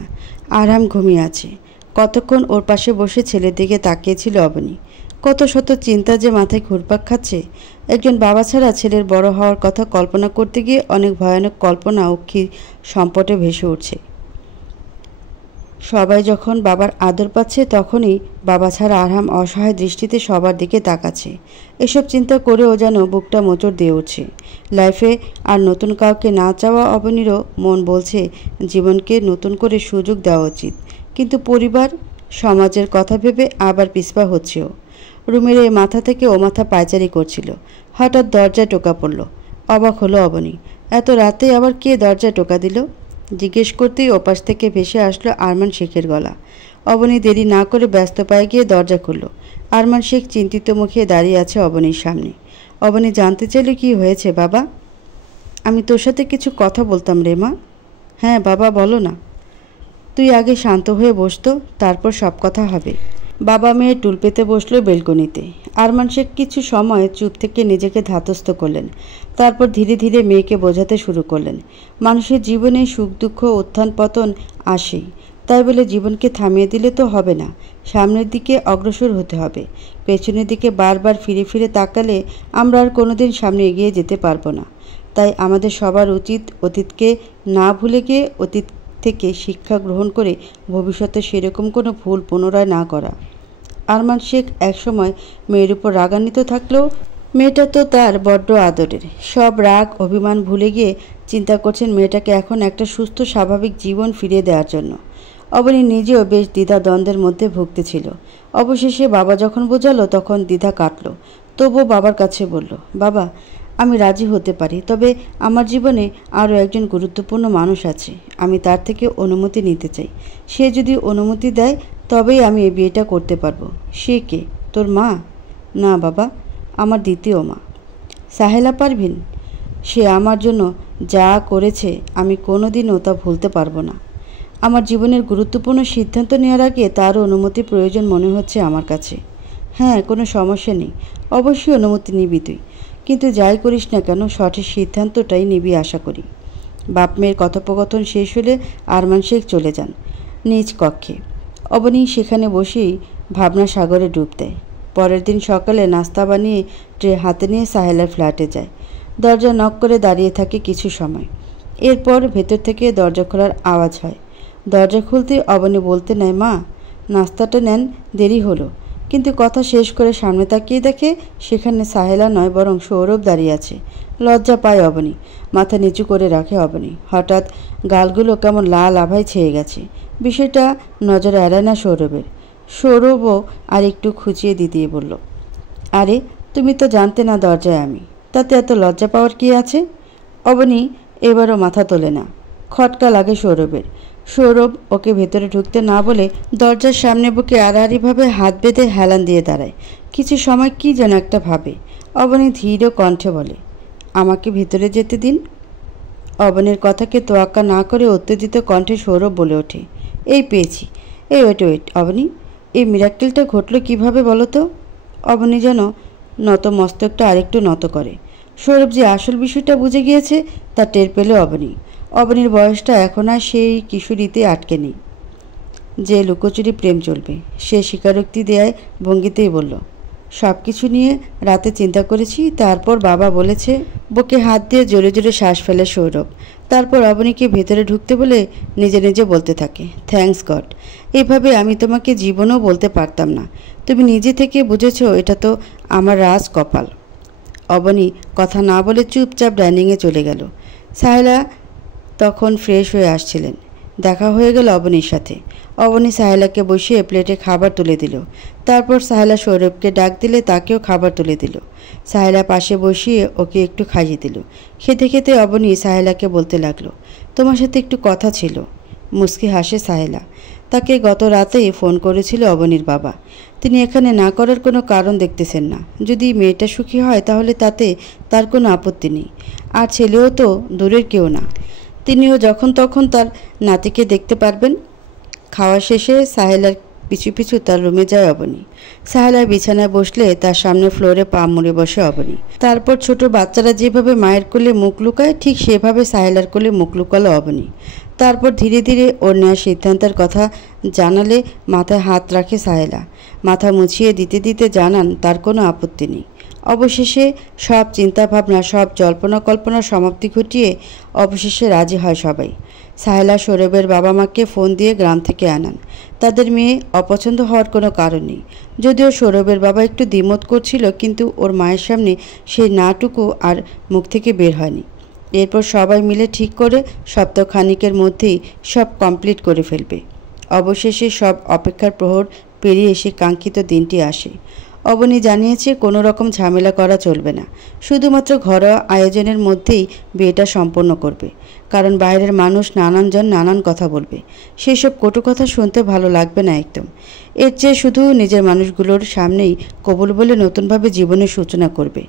আরাম ঘুমিয়ে আছে। কতক্ষণ ওর পাশে বসে ছেলের দিকে তাকিয়েছিল অবনী। কত শত চিন্তা যে মাথায় ঘুরপাক খাচ্ছে। একজন বাবা ছাড়া ছেলের বড় হওয়ার কথা কল্পনা করতে গিয়ে অনেক ভয়ানক কল্পনা অক্ষি সম্পটে ভেসে উঠছে। সবাই যখন বাবার আদর পাচ্ছে, তখনই বাবা ছাড়া আরহাম অসহায় দৃষ্টিতে সবার দিকে তাকাচ্ছে। এসব চিন্তা করেও যেন বুকটা মোচড় দিয়ে উঠছে। লাইফে আর নতুন কাউকে না চাওয়া অবনীরও মন বলছে জীবনকে নতুন করে সুযোগ দেওয়া উচিত। কিন্তু পরিবার, সমাজের কথা ভেবে আবার পিছপা হচ্ছেও। রুমের এই মাথা থেকে ও মাথা পায়চারি করছিল। হঠাৎ দরজায় টোকা পড়ল। অবাক হলো অবনী। এত রাতে আবার কে দরজায় টোকা দিল? জিজ্ঞেস করতেই ওপাশ থেকে ভেসে আসলো আরমান শেখের গলা। অবনী দেরি না করে ব্যস্ত পায়ে গিয়ে দরজা খুলল। আরমান শেখ চিন্তিত মুখে দাঁড়িয়ে আছে অবনীর সামনে। অবনী জানতে চাইল, কি হয়েছে বাবা? আমি তোর সাথে কিছু কথা বলতাম রে মা। হ্যাঁ বাবা, বলো না। তুই আগে শান্ত হয়ে বসতো, তারপর সব কথা হবে। বাবা মেয়ে টুল পেতে বসলো বেলকনিতে। আরমান শেখ কিছু সময় চুপ থেকে নিজেকে ধাতস্থ করলেন। তারপর ধীরে ধীরে মেয়েকে বোঝাতে শুরু করলেন, মানুষের জীবনে সুখ দুঃখ উত্থান পতন আসেই। তাই বলে জীবনকে থামিয়ে দিলে তো হবে না। সামনের দিকে অগ্রসর হতে হবে। পেছনের দিকে বারবার ফিরে ফিরে তাকালে আমরা আর কোনোদিন সামনে এগিয়ে যেতে পারবো না। তাই আমাদের সবার উচিত অতীতকে না ভুলে গিয়ে অতীত থেকে শিক্ষা গ্রহণ করে ভবিষ্যতে সেরকম কোনো ভুল পুনরায় না করা। আরমান শেখ একসময় মেয়ের উপর রাগান্বিত থাকলেও মেয়েটা তো তার বড্ড আদরের। সব রাগ অভিমান ভুলে গিয়ে চিন্তা করছেন মেয়েটাকে এখন একটা সুস্থ স্বাভাবিক জীবন ফিরিয়ে দেওয়ার জন্য। অবনী নিজেও বেশ দ্বিধা দ্বন্দ্বের মধ্যে ভুগতেছিল। অবশেষে বাবা যখন বোঝালো, তখন দ্বিধা কাটল। তবুও বাবার কাছে বলল, বাবা, আমি রাজি হতে পারি, তবে আমার জীবনে আরও একজন গুরুত্বপূর্ণ মানুষ আছে। আমি তার থেকে অনুমতি নিতে চাই। সে যদি অনুমতি দেয় তবেই আমি এই বিয়েটা করতে পারবো। সে কে? তোর মা? না বাবা, আমার দ্বিতীয় মা, সাহেলা পারভিন। সে আমার জন্য যা করেছে আমি কোনোদিনও তা ভুলতে পারবো না। আমার জীবনের গুরুত্বপূর্ণ সিদ্ধান্ত নেওয়ার আগে তারও অনুমতি প্রয়োজন মনে হচ্ছে আমার কাছে। হ্যাঁ, কোনো সমস্যা নেই, অবশ্যই অনুমতি নিবি তুই। কিন্তু যাই করিস না কেন, সঠিক সিদ্ধান্তটাই নিবি আশা করি। বাপ মেয়ের কথোপকথন শেষ হলে আরমান শেখ চলে যান নিজ কক্ষে। অবনী সেখানে বসেই ভাবনা সাগরে ডুব দেয়। পরের দিন সকালে নাস্তা বানিয়ে ট্রে হাতে নিয়ে সাহেলার ফ্ল্যাটে যায়। দরজা নক করে দাঁড়িয়ে থাকে কিছু সময়। এরপর ভেতর থেকে দরজা খোলার আওয়াজ হয়। দরজা খুলতে অবনী বলতে নেয়, মা, নাস্তাটা নেন, দেরি হলো। কিন্তু কথা শেষ করে সামনে তাকিয়ে দেখে সেখানে সাহেলা নয়, বরং সৌরভ দাঁড়িয়ে আছে। লজ্জা পায় অবনী, মাথা নিচু করে রাখে অবনী। হঠাৎ গালগুলো কেমন লাল আভায় ছেয়ে গেছে। বিষয়টা নজরে এড়ায় না সৌরভের। সৌরভও আর একটু খুঁচিয়ে দিয়ে বলল, আরে তুমি তো জানতে না দরজায় আমি, তাতে এত লজ্জা পাওয়ার কি আছে? অবনী এবারও মাথা তোলে না। খটকা লাগে সৌরভের। সৌরভ ওকে ভেতরে ঢুকতে না বলে দরজার সামনে বুকে আড়াআড়িভাবে হাত বেঁধে হেলান দিয়ে দাঁড়ায়। কিছু সময় কি যেন একটা ভাবে। অবনী ধীর কণ্ঠে বলে, আমাকে ভেতরে যেতে দিন। অবনীর কথাকে তোয়াক্কা না করে উত্তেজিত কণ্ঠে সৌরভ বলে ওঠে, এই পেয়েছি। এই ওয়েট অবনী, এই মিরাক্কেলটা ঘটল কিভাবে বলো তো? অবনী যেন নত মস্তকটা আরেকটু নত করে। সৌরভ যে আসল বিষয়টা বুঝে গিয়েছে তা টের পেল অবনী। অবনীর বয়সটা এখন আর সেই কিশোরীতে আটকে নেই যে লুকোচুরি প্রেম চলবে। সে স্বীকারোক্তি দেয় ভঙ্গিতেই বলল, সব কিছু নিয়ে রাতে চিন্তা করেছি, তারপর বাবা বলেছে। বুকে হাত দিয়ে জোরে জোরে শ্বাস ফেলে সৌরভ। তারপর অবনীকে ভেতরে ঢুকতে বলে নিজে নিজে বলতে থাকে, থ্যাঙ্কস গড, এভাবে আমি তোমাকে জীবনেও বলতে পারতাম না। তুমি নিজে থেকে বুঝেছো, এটা তো আমার রাজ কপাল। অবনী কথা না বলে চুপচাপ ডাইনিংয়ে চলে গেল। সাহেলা তখন ফ্রেশ হয়ে আসছিলেন। দেখা হয়ে গেল অবনীর সাথে। অবনী সাহেলাকে বসিয়ে প্লেটে খাবার তুলে দিল। তারপর সাহেলা সৌরভকে ডাক দিলে তাকেও খাবার তুলে দিল। সাহেলা পাশে বসিয়ে ওকে একটু খাইয়ে দিল। খেতে খেতে অবনী সাহেলাকে বলতে লাগলো, তোমার সাথে একটু কথা ছিল। মুচকি হাসে সাহেলা। তাকে গত রাতেই ফোন করেছিল অবনীর বাবা। তিনি এখানে না করার কোনো কারণ দেখতেছেন না। যদি মেয়েটা সুখী হয় তাহলে তাতে তার কোনো আপত্তি নেই। আর ছেলেও তো দূরের কেউ না, তিনিও যখন তখন তার নাতিকে দেখতে পারবেন। খাওয়া শেষে সাহেলার পিছু পিছু তার রুমে যায় অবনী। সাহেলার বিছানায় বসলে তার সামনে ফ্লোরে পা মুড়ে বসে অবনী। তারপর ছোট বাচ্চারা যেভাবে মায়ের কোলে মুখ লুকায় ঠিক সেভাবে সাহেলার কোলে মুখ লুকালো অবনী। তারপর ধীরে ধীরে ওর নেওয়া সিদ্ধান্তের কথা জানালে মাথায় হাত রাখে সাহেলা। মাথা মুছিয়ে দিতে দিতে জানান তার কোনো আপত্তি নেই। অবশেষে সব চিন্তাভাবনা, সব জল্পনা কল্পনার সমাপ্তি ঘটিয়ে অবশেষে রাজি হয় সবাই। সাহেলা সৌরভের বাবা মাকে ফোন দিয়ে গ্রাম থেকে আনান। তাদের মেয়ে অপছন্দ হওয়ার কোনো কারণ নেই। যদিও সৌরভের বাবা একটু দ্বিমত করছিল, কিন্তু ওর মায়ের সামনে সেই নাটুকু আর মুখ থেকে বের হয়নি। এরপর সবাই মিলে ঠিক করে সপ্তাহখানিকের মধ্যেই সব কমপ্লিট করে ফেলবে। অবশেষে সব অপেক্ষার প্রহর পেরিয়ে এসে কাঙ্ক্ষিত দিনটি আসে। অবনী জানিয়েছে কোনো রকম ঝামেলা করা চলবে না, শুধুমাত্র ঘরোয়া আয়োজনের মধ্যেই বিয়েটা সম্পন্ন করবে। কারণ বাইরের মানুষ নানানজন নানান কথা বলবে, সেই সব কটু কথা শুনতে ভালো লাগবে না একদম। এর চেয়ে শুধু নিজের মানুষগুলোর সামনেই কবুল বলে নতুনভাবে জীবনের সূচনা করবে।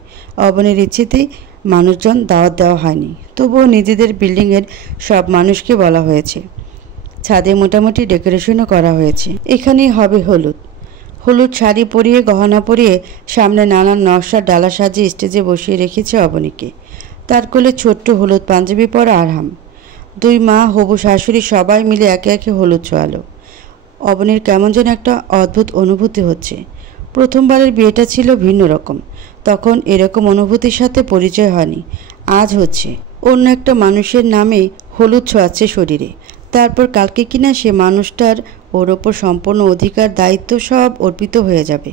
অবনীর ইচ্ছেতেই মানুষজন দাওয়াত দেওয়া হয়নি, তবুও নিজেদের বিল্ডিংয়ের সব মানুষকে বলা হয়েছে। ছাদে মোটামুটি ডেকোরেশনও করা হয়েছে। এখানেই হবে হলুদ। হলুদ শাড়ি পরিয়ে গহনা পরিয়ে সামনে নানান নকশার ডালা সাজিয়ে স্টেজে বসিয়ে রেখেছে অবনীকে। তার কোলে ছোট্ট হলুদ পাঞ্জাবি পরা আরহাম। দুই মা, হবু শাশুড়ি সবাই মিলে একে একে হলুদ ছোঁয়ালো। অবনীর কেমন যেন একটা অদ্ভুত অনুভূতি হচ্ছে। প্রথমবারের বিয়েটা ছিল ভিন্ন রকম, তখন এরকম অনুভূতির সাথে পরিচয় হয়নি। আজ হচ্ছে অন্য একটা মানুষের নামে হলুদ ছোঁয়াচ্ছে শরীরে। তারপর কালকে কিনা সে মানুষটার ওর ওপর সম্পূর্ণ অধিকার, দায়িত্ব সব অর্পিত হয়ে যাবে।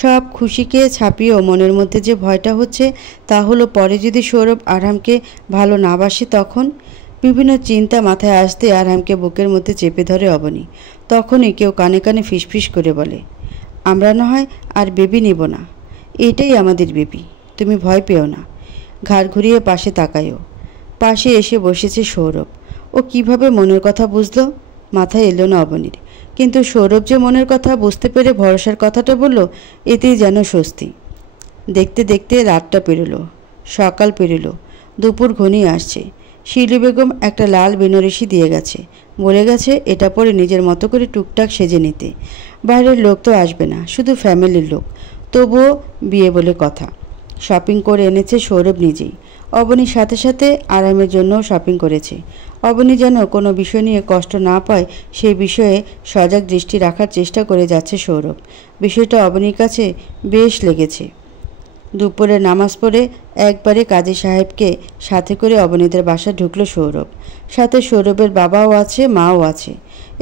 সব খুশিকে ছাপিয়েও মনের মধ্যে যে ভয়টা হচ্ছে তা হলো পরে যদি সৌরভ আরহামকে ভালো না বাসে তখন। বিভিন্ন চিন্তা মাথায় আসতে আরহামকে বুকের মধ্যে চেপে ধরে অবনী। তখনই কেউ কানে কানে ফিসফিস করে বলে, আমরা না হয় আর বেবি নিব না, এটাই আমাদের বেবি, তুমি ভয় পেও না। ঘাড় ঘুরিয়ে পাশে তাকায়ও। পাশে এসে বসেছে সৌরভ। ও কিভাবে মনের কথা বুঝলো মাথায় এলো না অবনীর, কিন্তু সৌরভ যে মনের কথা বুঝতে পেরে ভরসার কথাটা বলল, এতেই যেন স্বস্তি। দেখতে দেখতে রাতটা পেরোলো, সকাল পেরোলো, দুপুর ঘনিয়ে আসছে। শিলু বেগম একটা লাল বেনারসি দিয়ে গেছে, বলে গেছে এটা পরে নিজের মতো করে টুকটাক সেজে নিতে। বাইরের লোক তো আসবে না, শুধু ফ্যামিলির লোক, তবুও বিয়ে বলে কথা। শপিং করে এনেছে সৌরভ নিজেই। অবনীর সাথে সাথে আরামের জন্যও শপিং করেছে। অবনী যেন কোনো বিষয় নিয়ে কষ্ট না পায় সেই বিষয়ে সজাগ দৃষ্টি রাখার চেষ্টা করে যাচ্ছে সৌরভ। বিষয়টা অবনীর কাছে বেশ লেগেছে। দুপুরে নামাজ পড়ে একবারে কাজী সাহেবকে সাথে করে অবনীদের বাসা ঢুকলো সৌরভ। সাথে সৌরভের বাবাও আছে, মাও আছে।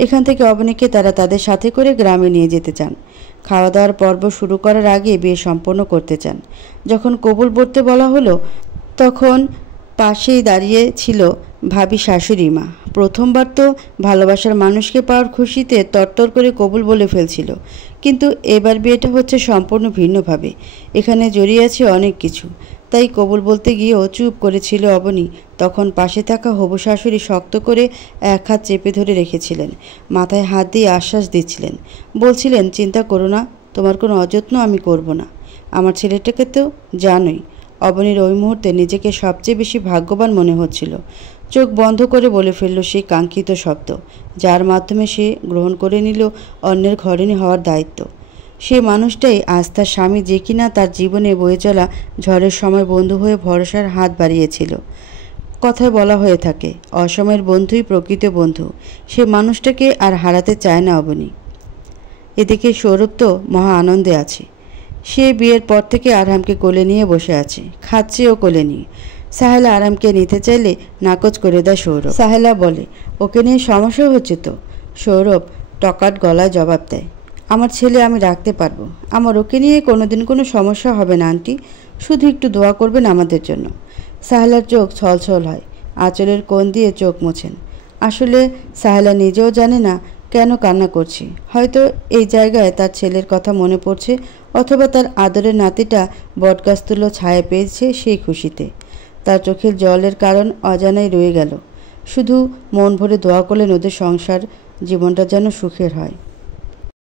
এখান থেকে অবনীকে তারা তাদের সাথে করে গ্রামে নিয়ে যেতে চান। খাওয়া দাওয়ার পর্ব শুরু করার আগে বিয়ে সম্পন্ন করতে চান। যখন কবুল বলতে বলা হলো তখন পাশেই দাঁড়িয়ে ছিল ভাবি শাশুড়ি মা। প্রথমবার তো ভালোবাসার মানুষকে পাওয়ার খুশিতে তরতর করে কবুল বলে ফেলছিল, কিন্তু এবার বিয়েটা হচ্ছে সম্পূর্ণ ভিন্নভাবে। এখানে জড়িয়ে আছে অনেক কিছু, তাই কবুল বলতে গিয়েও চুপ করেছিল অবনী। তখন পাশে থাকা হবু শাশুড়ি শক্ত করে এক হাত চেপে ধরে রেখেছিলেন, মাথায় হাত দিয়ে আশ্বাস দিচ্ছিলেন, বলছিলেন চিন্তা করো না, তোমার কোনো অযত্ন আমি করব না। আমার ছেলেটাকে তো জানোই। অবনীর ওই মুহূর্তে নিজেকে সবচেয়ে বেশি ভাগ্যবান মনে হচ্ছিল। চোখ বন্ধ করে বলে ফেলল সেই কাঙ্ক্ষিত শব্দ, যার মাধ্যমে সে গ্রহণ করে নিল অন্যের ঘরেণী হওয়ার দায়িত্ব। সে মানুষটাই আজ তার স্বামী, যে কিনা তার জীবনে বয়ে চলা ঝড়ের সময় বন্ধু হয়ে ভরসার হাত বাড়িয়েছিল। কথায় বলা হয়ে থাকে, অসময়ের বন্ধুই প্রকৃত বন্ধু। সে মানুষটাকে আর হারাতে চায় না অবনী। এদিকে সৌরভ তো মহা আনন্দে আছে। সে বিয়ের পর থেকে আরামকে কোলে নিয়ে বসে আছে, খাচ্ছে ও কোলে নিয়ে। সাহেলা আরামকে নিতে চাইলে নাকচ করে দেয় সৌরভ। সাহেলা বলে, ওকে নিয়ে সমস্যা হচ্ছে তো। সৌরভ টকাট গলায় জবাব দেয়, আমার ছেলে আমি রাখতে পারবো, আমার ওকে নিয়ে কোনোদিন কোনো সমস্যা হবে না আন্টি, শুধু একটু দোয়া করবেন আমাদের জন্য। সাহেলার চোখ ছলছল হয়, আঁচলের কোণ দিয়ে চোখ মোছেন। আসলে সাহেলা নিজেও জানে না কেন কান্না করছে। হয়তো এই জায়গায় তার ছেলের কথা মনে পড়ছে, অথবা তার আদরের নাতিটা বটগাছতুলো ছায়া পেয়েছে সেই খুশিতে। তার চোখের জলের কারণ অজানাই রয়ে গেল। শুধু মন ভরে দোয়া করলেন ওদের সংসার জীবনটা যেন সুখের হয়।